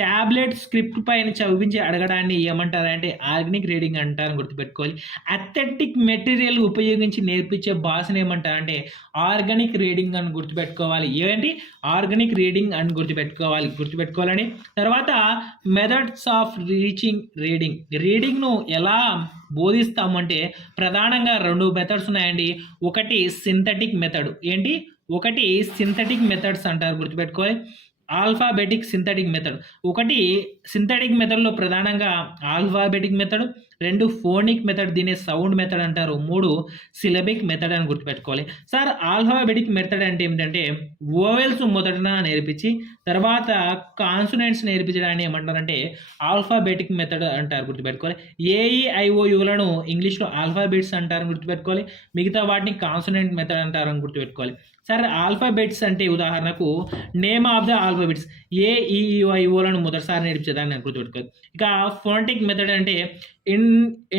ట్యాబ్లెట్ స్క్రిప్ట్ పైన చదివించి అడగడాన్ని ఏమంటారు అంటే ఆర్గానిక్ రీడింగ్ అంటారు, గుర్తుపెట్టుకోవాలి. అథెంటిక్ మెటీరియల్ ఉపయోగించి నేర్పించే భాషను ఏమంటారంటే ఆర్గానిక్ రీడింగ్ అని గుర్తుపెట్టుకోవాలి. ఏంటి? ఆర్గానిక్ రీడింగ్ అని గుర్తుపెట్టుకోవాలని. తర్వాత మెథడ్స్ ఆఫ్ రీచింగ్ రీడింగ్. రీడింగ్ను ఎలా బోధిస్తామంటే ప్రధానంగా 2 మెథడ్స్ ఉన్నాయండి. ఒకటి సింథటిక్ మెథడ్. ఏంటి? ఒకటి సింథటిక్ మెథడ్స్ అంటారు, గుర్తుపెట్టుకోవాలి. Alphabetic synthetic method. ఒకటి సింథటిక్ మెథడ్లో ప్రధానంగా ఆల్ఫాబెటిక్ మెథడ్, 2 ఫోనిక్ మెథడ్, దీన్ని సౌండ్ మెథడ్ అంటారు, 3 సిలబిక్ మెథడ్ అని గుర్తుపెట్టుకోవాలి. సార్ ఆల్ఫాబెటిక్ మెథడ్ అంటే ఏమిటంటే వోవెల్స్ మొదటన నేర్పించి తర్వాత కాన్సోనెంట్స్ నేర్పించడాన్ని ఏమంటారంటే ఆల్ఫాబెటిక్ మెథడ్ అంటారు, గుర్తుపెట్టుకోవాలి. AEIOUలను ఇంగ్లీష్లో ఆల్ఫాబెట్స్ అంటారని గుర్తుపెట్టుకోవాలి. మిగతా వాటిని కాన్సోనెంట్ మెథడ్ అంటారని గుర్తుపెట్టుకోవాలి. సార్ ఆల్ఫాబెట్స్ అంటే ఉదాహరణకు నేమ్ ఆఫ్ ద ఆల్ఫాబెట్స్ AEIOలను మొదటిసారి నేర్పించేదాన్ని నేను గుర్తుపెట్టుకోవాలి. ఇక ఫోనటిక్ మెథడ్ అంటే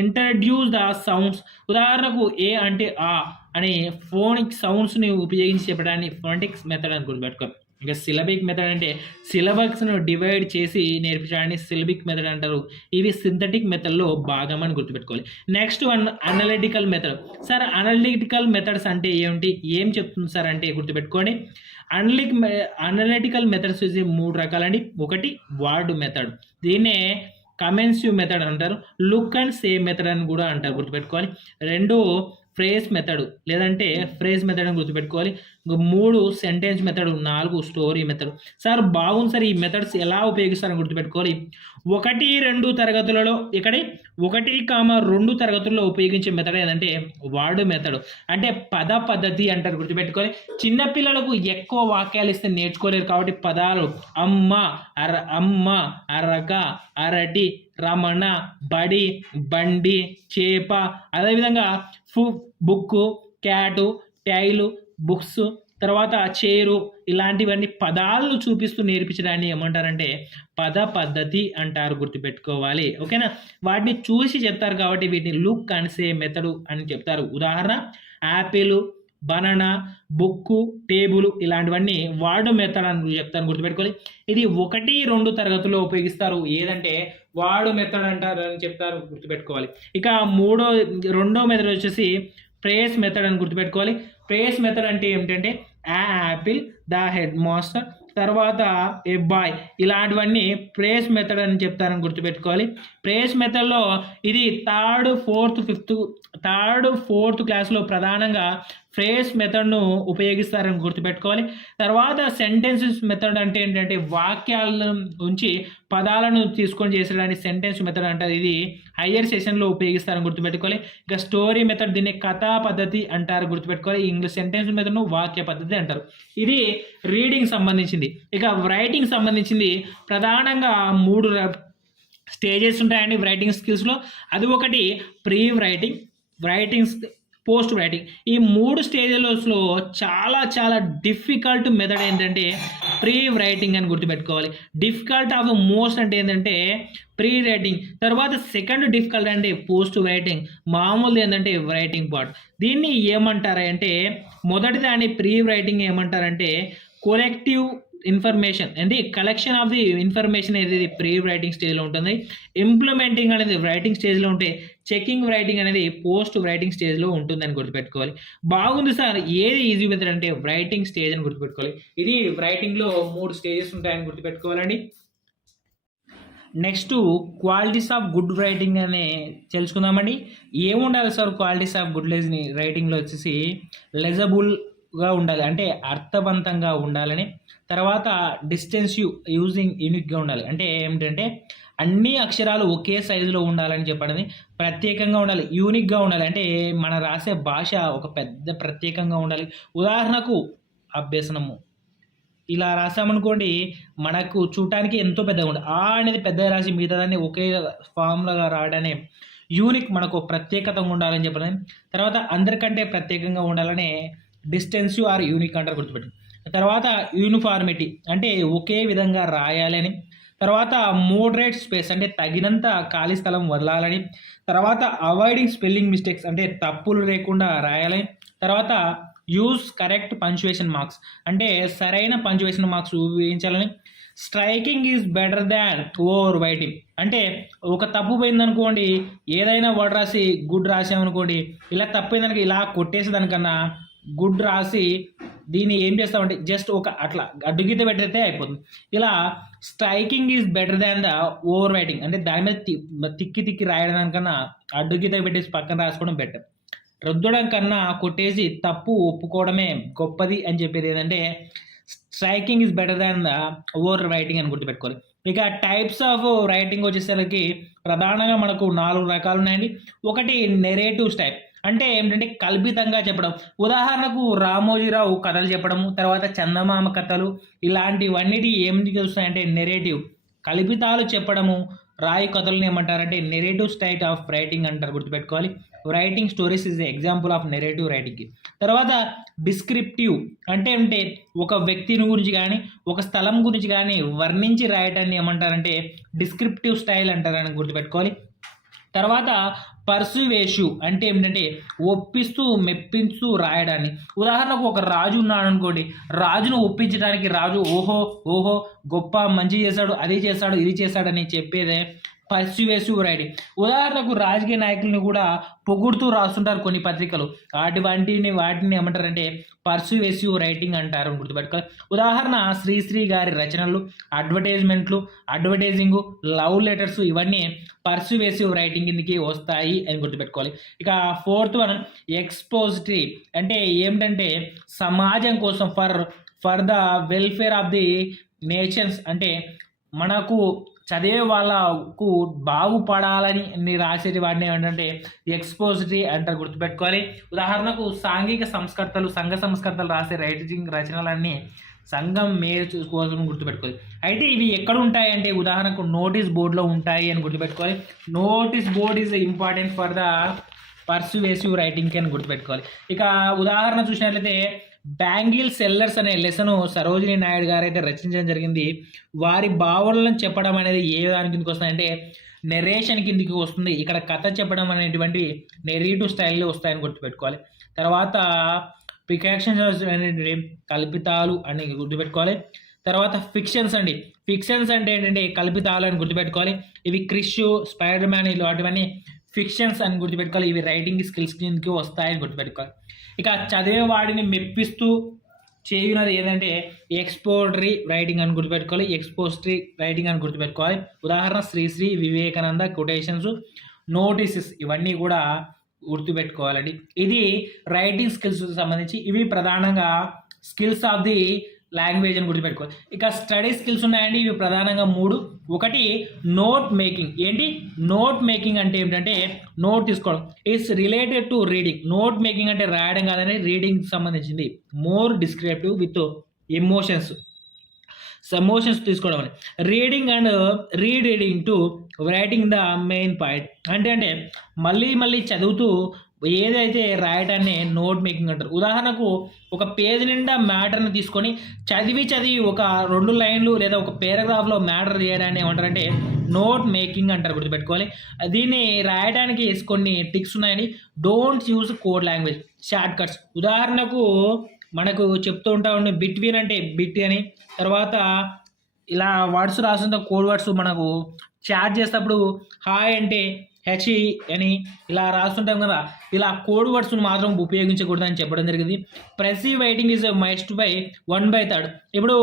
ఇంట్రడ్యూస్ ద సౌండ్స్. ఉదాహరణకు ఏ అంటే ఆ అనే ఫోనిక్ సౌండ్స్ని ఉపయోగించి చెప్పడాన్ని ఫోనటిక్స్ మెథడ్ అని గుర్తుపెట్టుకోవాలి. ఇంకా సిలబిక్ మెథడ్ అంటే సిలబస్ను డివైడ్ చేసి నేర్పించడాన్ని సిలబిక్ మెథడ్ అంటారు. ఇవి సింథటిక్ మెథడ్లో భాగం అని గుర్తుపెట్టుకోవాలి. Next one analytical method. Sir analytical methods అంటే ఏమిటి, ఏం చెప్తుంది సార్ అంటే గుర్తుపెట్టుకోండి. అనలిటికల్ మెథడ్స్ వచ్చి 3 రకాలండి. ఒకటి వార్డ్ మెథడ్, దీన్నే కమెన్సివ్ మెథడ్ అంటారు. లుక్ అండ్ సేవ్ మెథడ్ అని కూడా అంటారు, గుర్తుపెట్టుకోవాలి. 2 ఫ్రేజ్ మెథడ్ లేదంటే ఫ్రేజ్ మెథడ్ అని గుర్తుపెట్టుకోవాలి. 3 sentence method, 4 story method. Sir బాగుంది సార్, ఈ మెథడ్స్ ఎలా ఉపయోగిస్తారని గుర్తుపెట్టుకోవాలి. 1, 2 తరగతులలో ఇక్కడ 1, 2 తరగతుల్లో ఉపయోగించే మెథడ్ ఏదంటే వర్డ్ మెథడ్, అంటే పద పద్ధతి అంటారు, గుర్తుపెట్టుకోవాలి. చిన్నపిల్లలకు ఎక్కువ వాక్యాలు ఇస్తే నేర్చుకోలేరు కాబట్టి పదాలు అమ్మ, అరక, అరటి, రమణ, బడి, బండి, చేప, అదేవిధంగా బుక్కు, క్యాటు, టైలు, బుక్స్, తర్వాత చేరు, ఇలాంటివన్నీ పదాలను చూపిస్తూ నేర్పించడాన్ని ఏమంటారంటే పద పద్ధతి అంటారు, గుర్తుపెట్టుకోవాలి. ఓకేనా, వాటిని చూసి చెప్తారు కాబట్టి వీటిని లుక్ అండ్ సే మెథడ్ అని చెప్తారు. ఉదాహరణ యాపిల్, బనానా, బుక్కు, టేబుల్, ఇలాంటివన్నీ వర్డ్ మెథడ్ అని చెప్తాను, గుర్తుపెట్టుకోవాలి. ఇది 1, 2 తరగతుల్లో ఉపయోగిస్తారు, ఏదంటే వర్డ్ మెథడ్ అంటారు అని చెప్తారు, గుర్తుపెట్టుకోవాలి. ఇక 2వ మెథడ్ వచ్చేసి ప్రేస్ మెథడ్ అని గుర్తుపెట్టుకోవాలి. ప్రేస్ మెథడ్ అంటే ఏమిటంటే యాపిల్, ద హెడ్ మాస్టర్, తర్వాత ఏ బాయ్, ఇలాంటివన్నీ ప్రేస్ మెథడ్ అని చెప్తారని గుర్తుపెట్టుకోవాలి. ప్రేస్ మెథడ్లో ఇది 3rd, 4th క్లాస్లో ప్రధానంగా ఫ్రేస్ మెథడ్ను ఉపయోగిస్తారని గుర్తుపెట్టుకోవాలి. తర్వాత సెంటెన్సెస్ మెథడ్ అంటే ఏంటంటే వాక్యాలను ఉంచి పదాలను తీసుకొని చేసేదాన్ని సెంటెన్స్ మెథడ్ అంటారు, ఇది హయ్యర్ సెషన్లో ఉపయోగిస్తారని గుర్తుపెట్టుకోవాలి. ఇక స్టోరీ మెథడ్, దీన్ని కథా పద్ధతి అంటారు, గుర్తుపెట్టుకోవాలి. ఇంగ్లీష్ సెంటెన్స్ మెథడ్ను వాక్య పద్ధతి అంటారు. ఇది రీడింగ్ సంబంధించింది. ఇక రైటింగ్ సంబంధించింది ప్రధానంగా 3 స్టేజెస్ ఉంటాయండి రైటింగ్ స్కిల్స్లో. అది ఒకటి ప్రీ రైటింగ్, పోస్ట్ రైటింగ్. ఈ 3 స్టేజెస్లో చాలా డిఫికల్ట్ మెథడ్ ఏంటంటే ప్రీ రైటింగ్ అని గుర్తుపెట్టుకోవాలి. డిఫికల్ట్ ఆఫ్ మోస్ట్ అంటే ఏంటంటే ప్రీ రైటింగ్. తర్వాత సెకండ్ డిఫికల్ట్ అంటే పోస్ట్ రైటింగ్, మామూలు ఏంటంటే రైటింగ్ పార్ట్. దీన్ని ఏమంటారంటే మొదటి దాన్ని ప్రీ రైటింగ్ ఏమంటారంటే కొలెక్టివ్ ఇన్ఫర్మేషన్, అంటే కలెక్షన్ ఆఫ్ ది ఇన్ఫర్మేషన్ అనేది ప్రీ రైటింగ్ స్టేజ్లో ఉంటుంది. ఇంప్లిమెంటింగ్ అనేది రైటింగ్ స్టేజ్లో ఉంటే చెకింగ్ రైటింగ్ అనేది పోస్ట్ రైటింగ్ స్టేజ్లో ఉంటుందని గుర్తుపెట్టుకోవాలి. బాగుంది సార్, ఏది ఈజీ మెథడ్ అంటే రైటింగ్ స్టేజ్ అని గుర్తుపెట్టుకోవాలి. ఇది రైటింగ్లో 3 స్టేజెస్ ఉంటాయని గుర్తుపెట్టుకోవాలండి. Next qualities of good writing అనే తెలుసుకుందామండి. ఏముండాలి సార్ క్వాలిటీస్ ఆఫ్ గుడ్ రైటింగ్లో వచ్చేసి లెజబుల్గా ఉండాలి, అంటే అర్థవంతంగా ఉండాలని. తర్వాత డిస్టెన్సివ్ యూజింగ్ యూనిక్గా ఉండాలి, అంటే ఏమిటంటే అన్ని అక్షరాలు ఒకే సైజులో ఉండాలని చెప్పడం, ప్రత్యేకంగా ఉండాలి, యూనిక్గా ఉండాలి, అంటే మన రాసే భాష ఒక పెద్ద ప్రత్యేకంగా ఉండాలి. ఉదాహరణకు అభ్యసనము ఇలా రాసామనుకోండి, మనకు చూడటానికి ఎంతో పెద్దగా ఉండాలి. అనేది పెద్దగా రాసి మిగతాదాన్ని ఒకే ఫామ్లాగా రాయడానే యూనిక్, మనకు ప్రత్యేకతంగా ఉండాలని చెప్పడం. తర్వాత అందరికంటే ప్రత్యేకంగా ఉండాలనే డిస్టెన్సివ్ ఆర్ యూనిక్ అంటారు, గుర్తుపెట్టు. తర్వాత యూనిఫార్మిటీ, అంటే ఒకే విధంగా రాయాలని. తర్వాత మోడరేట్ స్పేస్, అంటే తగినంత ఖాళీ స్థలం వదలాలని. తర్వాత అవాయిడింగ్ స్పెల్లింగ్ మిస్టేక్స్, అంటే తప్పులు లేకుండా రాయాలని. తర్వాత యూస్ కరెక్ట్ పంచువేషన్ మార్క్స్, అంటే సరైన పంచువేషన్ మార్క్స్ ఉపయోగించాలని. Striking is better than over writing, అంటే ఒక తప్పు పోయిందనుకోండి, ఏదైనా వర్డ్ రాసి గుడ్ రాసామనుకోండి, ఇలా తప్పైందనుకో ఇలా కొట్టేసి దానికన్నా గుడ్ రాసి దీన్ని ఏం చేస్తామంటే జస్ట్ ఒక అట్లా అడ్డుగీత పెట్టితే అయిపోతుంది. ఇలా striking is better than the over writing, అంటే దాని మీద తిక్కి రాయడానికన్నా అడ్డుగీత పెట్టేసి పక్కన రాసుకోవడం బెటర్. రుద్దడం కన్నా కొట్టేసి తప్పు ఒప్పుకోవడమే గొప్పది అని చెప్పేది ఏంటంటే striking is better than the over writing అని గుర్తుపెట్టుకోవాలి. ఇక టైప్స్ ఆఫ్ రైటింగ్ వచ్చేసరికి ప్రధానంగా మనకు 4 రకాలు ఉన్నాయండి. ఒకటి నెరేటివ్ స్టైల్, అంటే ఏంటంటే కల్పితంగా చెప్పడం. ఉదాహరణకు రామోజీరావు కథలు చెప్పడము, తర్వాత చందమామ కథలు, ఇలాంటివన్నిటి ఏమిటి చూస్తాయంటే నెరేటివ్, కల్పితాలు చెప్పడము. రాయి కథలను ఏమంటారంటే నెరేటివ్ స్టైల్ ఆఫ్ రైటింగ్ అంటారు, గుర్తుపెట్టుకోవాలి. Writing stories is example of narrative రైటింగ్కి. తర్వాత డిస్క్రిప్టివ్, అంటే ఒక వ్యక్తిని గురించి కానీ ఒక స్థలం గురించి కానీ వర్ణించి రాయటాన్ని ఏమంటారంటే డిస్క్రిప్టివ్ స్టైల్ అంటారని గుర్తుపెట్టుకోవాలి. తర్వాత పర్సువేసివ్ అంటే ఏమిటంటే ఒప్పిస్తూ మెప్పిస్తూ రాయడాన్ని. ఉదాహరణకు ఒక రాజు ఉన్నాడు అనుకోండి, రాజును ఒప్పించడానికి రాజు ఓహో గొప్ప మంచి చేశాడు, అది చేశాడు, ఇది చేశాడని చెప్పేదే పర్సువేసివ్ రైటింగ్. ఉదాహరణకు రాజకీయ నాయకులను కూడా పొగుడుతూ రాస్తుంటారు కొన్ని పత్రికలు, వాటిని ఏమంటారంటే పర్సువేసివ్ రైటింగ్ అంటారు, గుర్తుపెట్టుకోవాలి. ఉదాహరణ శ్రీశ్రీ గారి రచనలు, అడ్వర్టైజింగ్, లవ్ లెటర్స్ ఇవన్నీ పర్సువేసివ్ రైటింగ్ కిందకి వస్తాయి అని గుర్తుపెట్టుకోవాలి. ఇక ఫోర్త్ వన్ ఎక్స్పోజిటరీ అంటే ఏమిటంటే సమాజం కోసం, for the welfare of the nations అంటే మనకు చదివే వాళ్ళకు బాగుపడాలని రాసేది వాటిని ఏమంటే ఎక్స్పోజిటరీ అంటారు, గుర్తుపెట్టుకోవాలి. ఉదాహరణకు సంఘ సంస్కర్తలు రాసే రైటింగ్ రచనలన్నీ సంఘం మేలు కోసం గుర్తుపెట్టుకోవాలి. అయితే ఇవి ఎక్కడ ఉంటాయి అంటే ఉదాహరణకు నోటీస్ బోర్డులో ఉంటాయి అని గుర్తుపెట్టుకోవాలి. Notice board is important for the persuasive writing అని గుర్తుపెట్టుకోవాలి. ఇక ఉదాహరణ చూసినట్లయితే బ్యాంగిల్ సెల్లర్స్ అనే లెసన్ సరోజిని నాయుడు గారు అయితే రచించడం జరిగింది. వారి భావనలను చెప్పడం అనేది ఏ దాని కిందకి వస్తుందంటే నెరేషన్ కిందికి వస్తుంది. ఇక్కడ కథ చెప్పడం అనేటువంటి నెరేటివ్ స్టైల్లో వస్తాయని గుర్తుపెట్టుకోవాలి. తర్వాత పికాక్షన్స్ అనేటువంటి కల్పితాలు అని గుర్తుపెట్టుకోవాలి. తర్వాత ఫిక్షన్స్ అంటే ఏంటంటే కల్పితాలు అని గుర్తుపెట్టుకోవాలి. ఇవి క్రిష్, స్పైడర్ మ్యాన్ ఇలాంటివన్నీ ఫిక్షన్స్ అని గుర్తుపెట్టుకోవాలి. ఇవి రైటింగ్ స్కిల్స్ కిందకి వస్తాయని గుర్తుపెట్టుకోవాలి. ఇక చదివేవాడిని మెప్పిస్తూ చేయునది ఏదంటే ఎక్స్పోజిటరీ రైటింగ్ అని గుర్తుపెట్టుకోవాలి. ఉదాహరణ శ్రీశ్రీ, వివేకానంద కొటేషన్స్, నోటీసెస్ ఇవన్నీ కూడా గుర్తుపెట్టుకోవాలండి. ఇది రైటింగ్ స్కిల్స్ సంబంధించి. ఇవి ప్రధానంగా స్కిల్స్ ఆఫ్ ది లాంగ్వేజ్ అని గుర్తుపెట్టుకోవాలి. ఇక స్టడీ స్కిల్స్ ఉన్నాయండి, ఇవి ప్రధానంగా 3. ఒకటి నోట్ మేకింగ్. నోట్ మేకింగ్ అంటే ఏమిటంటే నోట్ తీసుకోవడం. It's related to reading. Note making అంటే రాయడం కాదని రీడింగ్ సంబంధించింది. మోర్ డిస్క్రిప్టివ్ విత్ ఎమోషన్స్ తీసుకోవడం అని. Reading and reading to writing the main point అంటే మళ్ళీ చదువుతూ ఏదైతే రాయటాన్ని నోట్ మేకింగ్ అంటారు. ఉదాహరణకు ఒక పేజ్ నిండా మ్యాటర్ని తీసుకొని చదివి ఒక 2 లైన్లు లేదా ఒక పేరాగ్రాఫ్లో మ్యాటర్ చేయడాన్ని ఏమంటారంటే నోట్ మేకింగ్ అంటారు, గుర్తుపెట్టుకోవాలి. దీన్ని రాయడానికి కొన్ని టిక్స్ ఉన్నాయని. Don't use code language, short cuts. ఉదాహరణకు మనకు చెప్తూ ఉంటాం బిట్వీన్ అంటే బిట్ అని, తర్వాత ఇలా వర్డ్స్ రాసిన కోడ్ వర్డ్స్ మనకు చాట్ చేసేటప్పుడు హాయ్ అంటే హెచ్ఈ అని ఇలా రాస్తుంటాం కదా, ఇలా కోడ్ వర్డ్స్ను మాత్రం ఉపయోగించకూడదని చెప్పడం జరిగింది. ప్రెసివ్ రైటింగ్ ఈజ్ మస్ట్ బై 1/3. ఇప్పుడు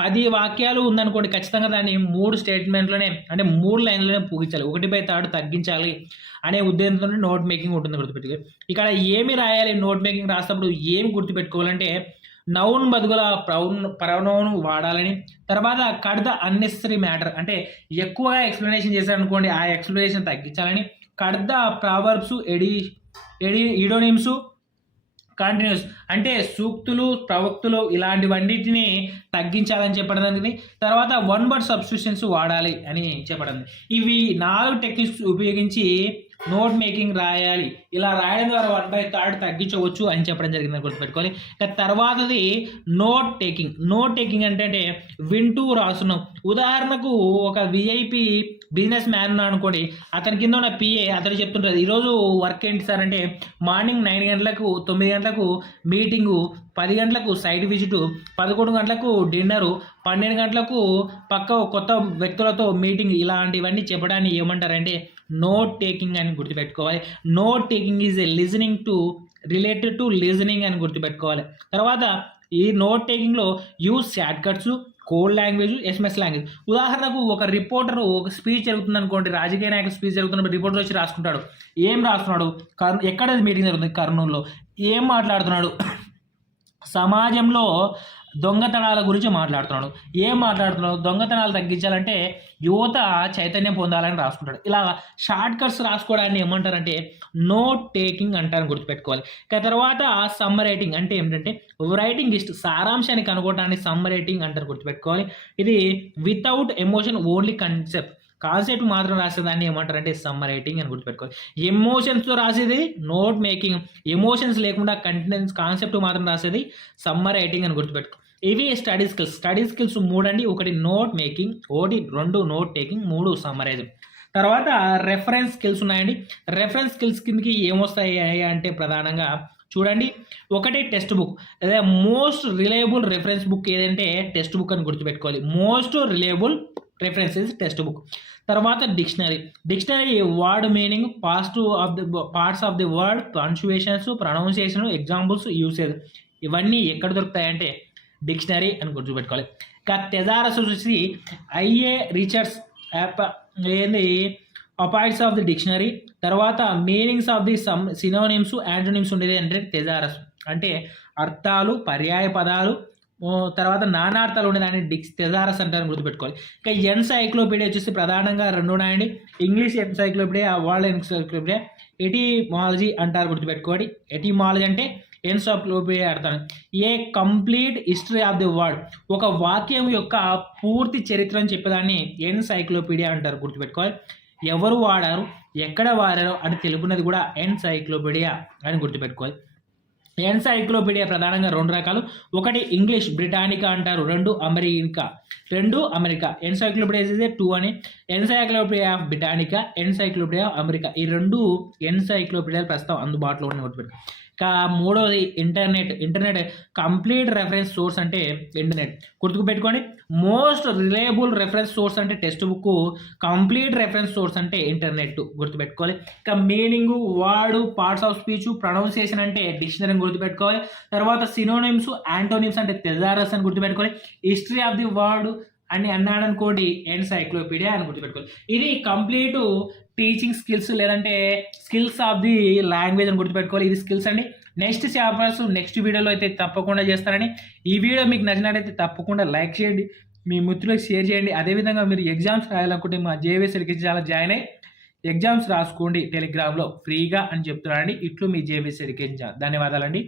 10 వాక్యాలు ఉందనుకోండి, ఖచ్చితంగా దాన్ని 3 స్టేట్మెంట్లోనే అంటే 3 లైన్లోనే పూగించాలి. 1/3 తగ్గించాలి అనే ఉద్దేశంతో నోట్ మేకింగ్ ఉంటుంది, గుర్తుపెట్టుకోవాలి. ఇక్కడ ఏమి రాయాలి నోట్ మేకింగ్ రాసేటప్పుడు ఏమి గుర్తుపెట్టుకోవాలంటే నౌన్ బదులుగా ప్రొనౌన్ వాడాలని. తర్వాత కట్ ద అన్నెసరీ మ్యాటర్ అంటే ఎక్కువగా ఎక్స్ప్లెనేషన్ చేశారనుకోండి, ఆ ఎక్స్ప్లెనేషన్ తగ్గించాలని. కట్ ద ప్రావర్బ్స్, ఇడోనిమ్స్, కంటిన్యూస్ అంటే సూక్తులు, ప్రవక్తులు ఇలాంటివన్నిటిని తగ్గించాలని చెప్పడం జరిగింది. తర్వాత 1 word సబ్స్టిట్యూషన్స్ వాడాలి అని చెప్పడం. ఇవి 4 టెక్నిక్స్ ఉపయోగించి నోట్ మేకింగ్ రాయాలి. ఇలా రాయడం ద్వారా 1/3 తగ్గించవచ్చు అని చెప్పడం జరిగిందని గుర్తుపెట్టుకోవాలి. తర్వాతది నోట్ టేకింగ్ అంటే వింటూ రాస్తున్నాం. ఉదాహరణకు ఒక విఐపి బిజినెస్ మ్యాన్ ఉన్నాడు అనుకోండి, అతని కింద ఉన్న పిఏ అతను చెప్తుంటారు ఈరోజు వర్క్ ఏంటి సార్ అంటే మార్నింగ్ 9 గంటలకు 9 గంటలకు మీటింగు, 10 గంటలకు సైట్ విజిట్, 11 గంటలకు డిన్నరు, 12 గంటలకు పక్క కొత్త వ్యక్తులతో మీటింగ్, ఇలాంటివన్నీ చెప్పడాన్ని ఏమంటారంటే నోట్ టేకింగ్ అని గుర్తుపెట్టుకోవాలి. Note taking is related to listening అని గుర్తుపెట్టుకోవాలి. తర్వాత ఈ నోట్ టేకింగ్లో use shortcuts, code language, SMS language. ఉదాహరణకు ఒక రిపోర్టర్ ఒక స్పీచ్ జరుగుతుంది అనుకోండి, రాజకీయ నాయకులు స్పీచ్ జరుగుతున్నప్పుడు రిపోర్టర్ వచ్చి రాసుకుంటాడు. ఏం రాస్తున్నాడు, ఎక్కడ మీటింగ్ జరుగుతుంది, కర్నూలులో, ఏం మాట్లాడుతున్నాడు, సమాజంలో దొంగతనాల గురించి మాట్లాడుతున్నాడు. దొంగతనాలు తగ్గించాలంటే యువత చైతన్యం పొందాలని రాసుకుంటాడు. ఇలా షార్ట్ కట్స్ రాసుకోవడాన్ని ఏమంటారంటే నోట్ టేకింగ్ అంటారని గుర్తుపెట్టుకోవాలి. ఇక తర్వాత సమ్ రైటింగ్ అంటే ఏమిటంటే రైటింగ్ లిస్ట్, సారాంశాన్ని కనుగొనడాన్ని సమ్ రైటింగ్ అంటారు, గుర్తుపెట్టుకోవాలి. ఇది వితౌట్ ఎమోషన్ ఓన్లీ కాన్సెప్ట్ మాత్రం రాసేదాన్ని ఏమంటారంటే సమ్ రైటింగ్ అని గుర్తుపెట్టుకోవాలి. ఎమోషన్స్తో రాసేది నోట్ మేకింగ్, ఎమోషన్స్ లేకుండా కాన్సెప్ట్ మాత్రం రాసేది సమ్ రైటింగ్ అని గుర్తుపెట్టుకో. ఇవి స్టడీ స్కిల్స్ 3 అండి. 1 note making, 2 note taking, 3 summarising. తర్వాత రెఫరెన్స్ స్కిల్స్ ఉన్నాయండి. రెఫరెన్స్ స్కిల్స్ కిందకి ఏమొస్తాయి అంటే ప్రధానంగా చూడండి, ఒకటి టెక్స్ట్ బుక్. అదే మోస్ట్ రిలయబుల్ రెఫరెన్స్ బుక్ ఏదంటే టెక్స్ట్ బుక్ అని గుర్తుపెట్టుకోవాలి. Most reliable reference is textbook. తర్వాత dictionary. Dictionary word meaning, parts of the word, punctuations, pronunciation, examples, usage ఇవన్నీ ఎక్కడ దొరుకుతాయంటే డిక్షనరీ అని గుర్తుపెట్టుకోవాలి. ఇంకా థెసారస్ వచ్చేసి ఐఏ రీసెర్చ్ ఏంది అపాయిట్స్ ఆఫ్ ది డిక్షనరీ. తర్వాత meanings of the synonyms, antonyms ఉండేది అంటే థెసారస్ అంటే అర్థాలు, పర్యాయ పదాలు, తర్వాత నానార్థాలు ఉండేదాన్ని థెసారస్ అంటారని గుర్తుపెట్టుకోవాలి. ఇంకా ఎన్సైక్లోపీడియా వచ్చేసి ప్రధానంగా రెండు ఉన్నాయండి. English encyclopaedia, world encyclopaedia. Etymology అంటారు గుర్తుపెట్టుకోండి. ఎటిమాలజీ అంటే ఎన్సైక్లోపీడియా అర్థం ఏ complete history of the word, ఒక వాక్యం యొక్క పూర్తి చరిత్రను చెప్పేదాన్ని ఎన్సైక్లోపీడియా అంటారు గుర్తుపెట్టుకోవాలి. ఎవరు వాడారు, ఎక్కడ వాడారు అని తెలుపున్నది కూడా ఎన్సైక్లోపీడియా అని గుర్తుపెట్టుకోవాలి. ఎన్సైక్లోపీడియా ప్రధానంగా రెండు రకాలు. ఒకటి ఇంగ్లీష్ బ్రిటానికా అంటారు, రెండు అమెరికా. ఎన్సైక్లోపీడియా 2 అని. Encyclopedia of Britannica, encyclopedia of America. ఈ రెండు ఎన్సైక్లోపీడియాలు ప్రస్తుతం అందుబాటులో ఉన్న గుర్తుపెట్టుకోవాలి. ఇంకా మూడవది ఇంటర్నెట్ కంప్లీట్ రెఫరెన్స్ సోర్స్ అంటే ఇంటర్నెట్ గుర్తుపెట్టుకోండి. మోస్ట్ రిలయబుల్ రెఫరెన్స్ సోర్స్ అంటే text book, complete reference source అంటే ఇంటర్నెట్ గుర్తుపెట్టుకోవాలి. ఇంకా meaning, word, parts of speech, pronunciation అంటే డిక్షనరీ అని గుర్తుపెట్టుకోవాలి. తర్వాత సినోనిమ్స్, యాంటోనిమ్స్ అంటే థెసారస్ అని గుర్తుపెట్టుకోవాలి. హిస్టరీ ఆఫ్ ది వర్డ్ అని అన్నాడు అనుకోండి ఎన్సైక్లోపీడియా అని గుర్తుపెట్టుకోవాలి. ఇది కంప్లీట్ టీచింగ్ స్కిల్స్ లేదంటే స్కిల్స్ ఆఫ్ ది లాంగ్వేజ్ అని గుర్తుపెట్టుకోవాలి. ఇది స్కిల్స్ అండి. నెక్స్ట్ చాప్టర్స్ నెక్స్ట్ వీడియోలో అయితే తప్పకుండా చేస్తారని. ఈ వీడియో మీకు నచ్చినట్లయితే తప్పకుండా లైక్ చేయండి, మీ మిత్రులకు షేర్ చేయండి. అదేవిధంగా మీరు ఎగ్జామ్స్ రాయాలనుకుంటే మా జేవీఎస్ ఎడ్యుకేషన్ ఛానల్ జాయిన్ అయ్యి ఎగ్జామ్స్ రాసుకోండి టెలిగ్రామ్లో ఫ్రీగా అని చెప్తున్నానండి. ఇట్లు మీ జేవీఎస్ ఎడ్యుకేషన్ ఛానల్. ధన్యవాదాలండి.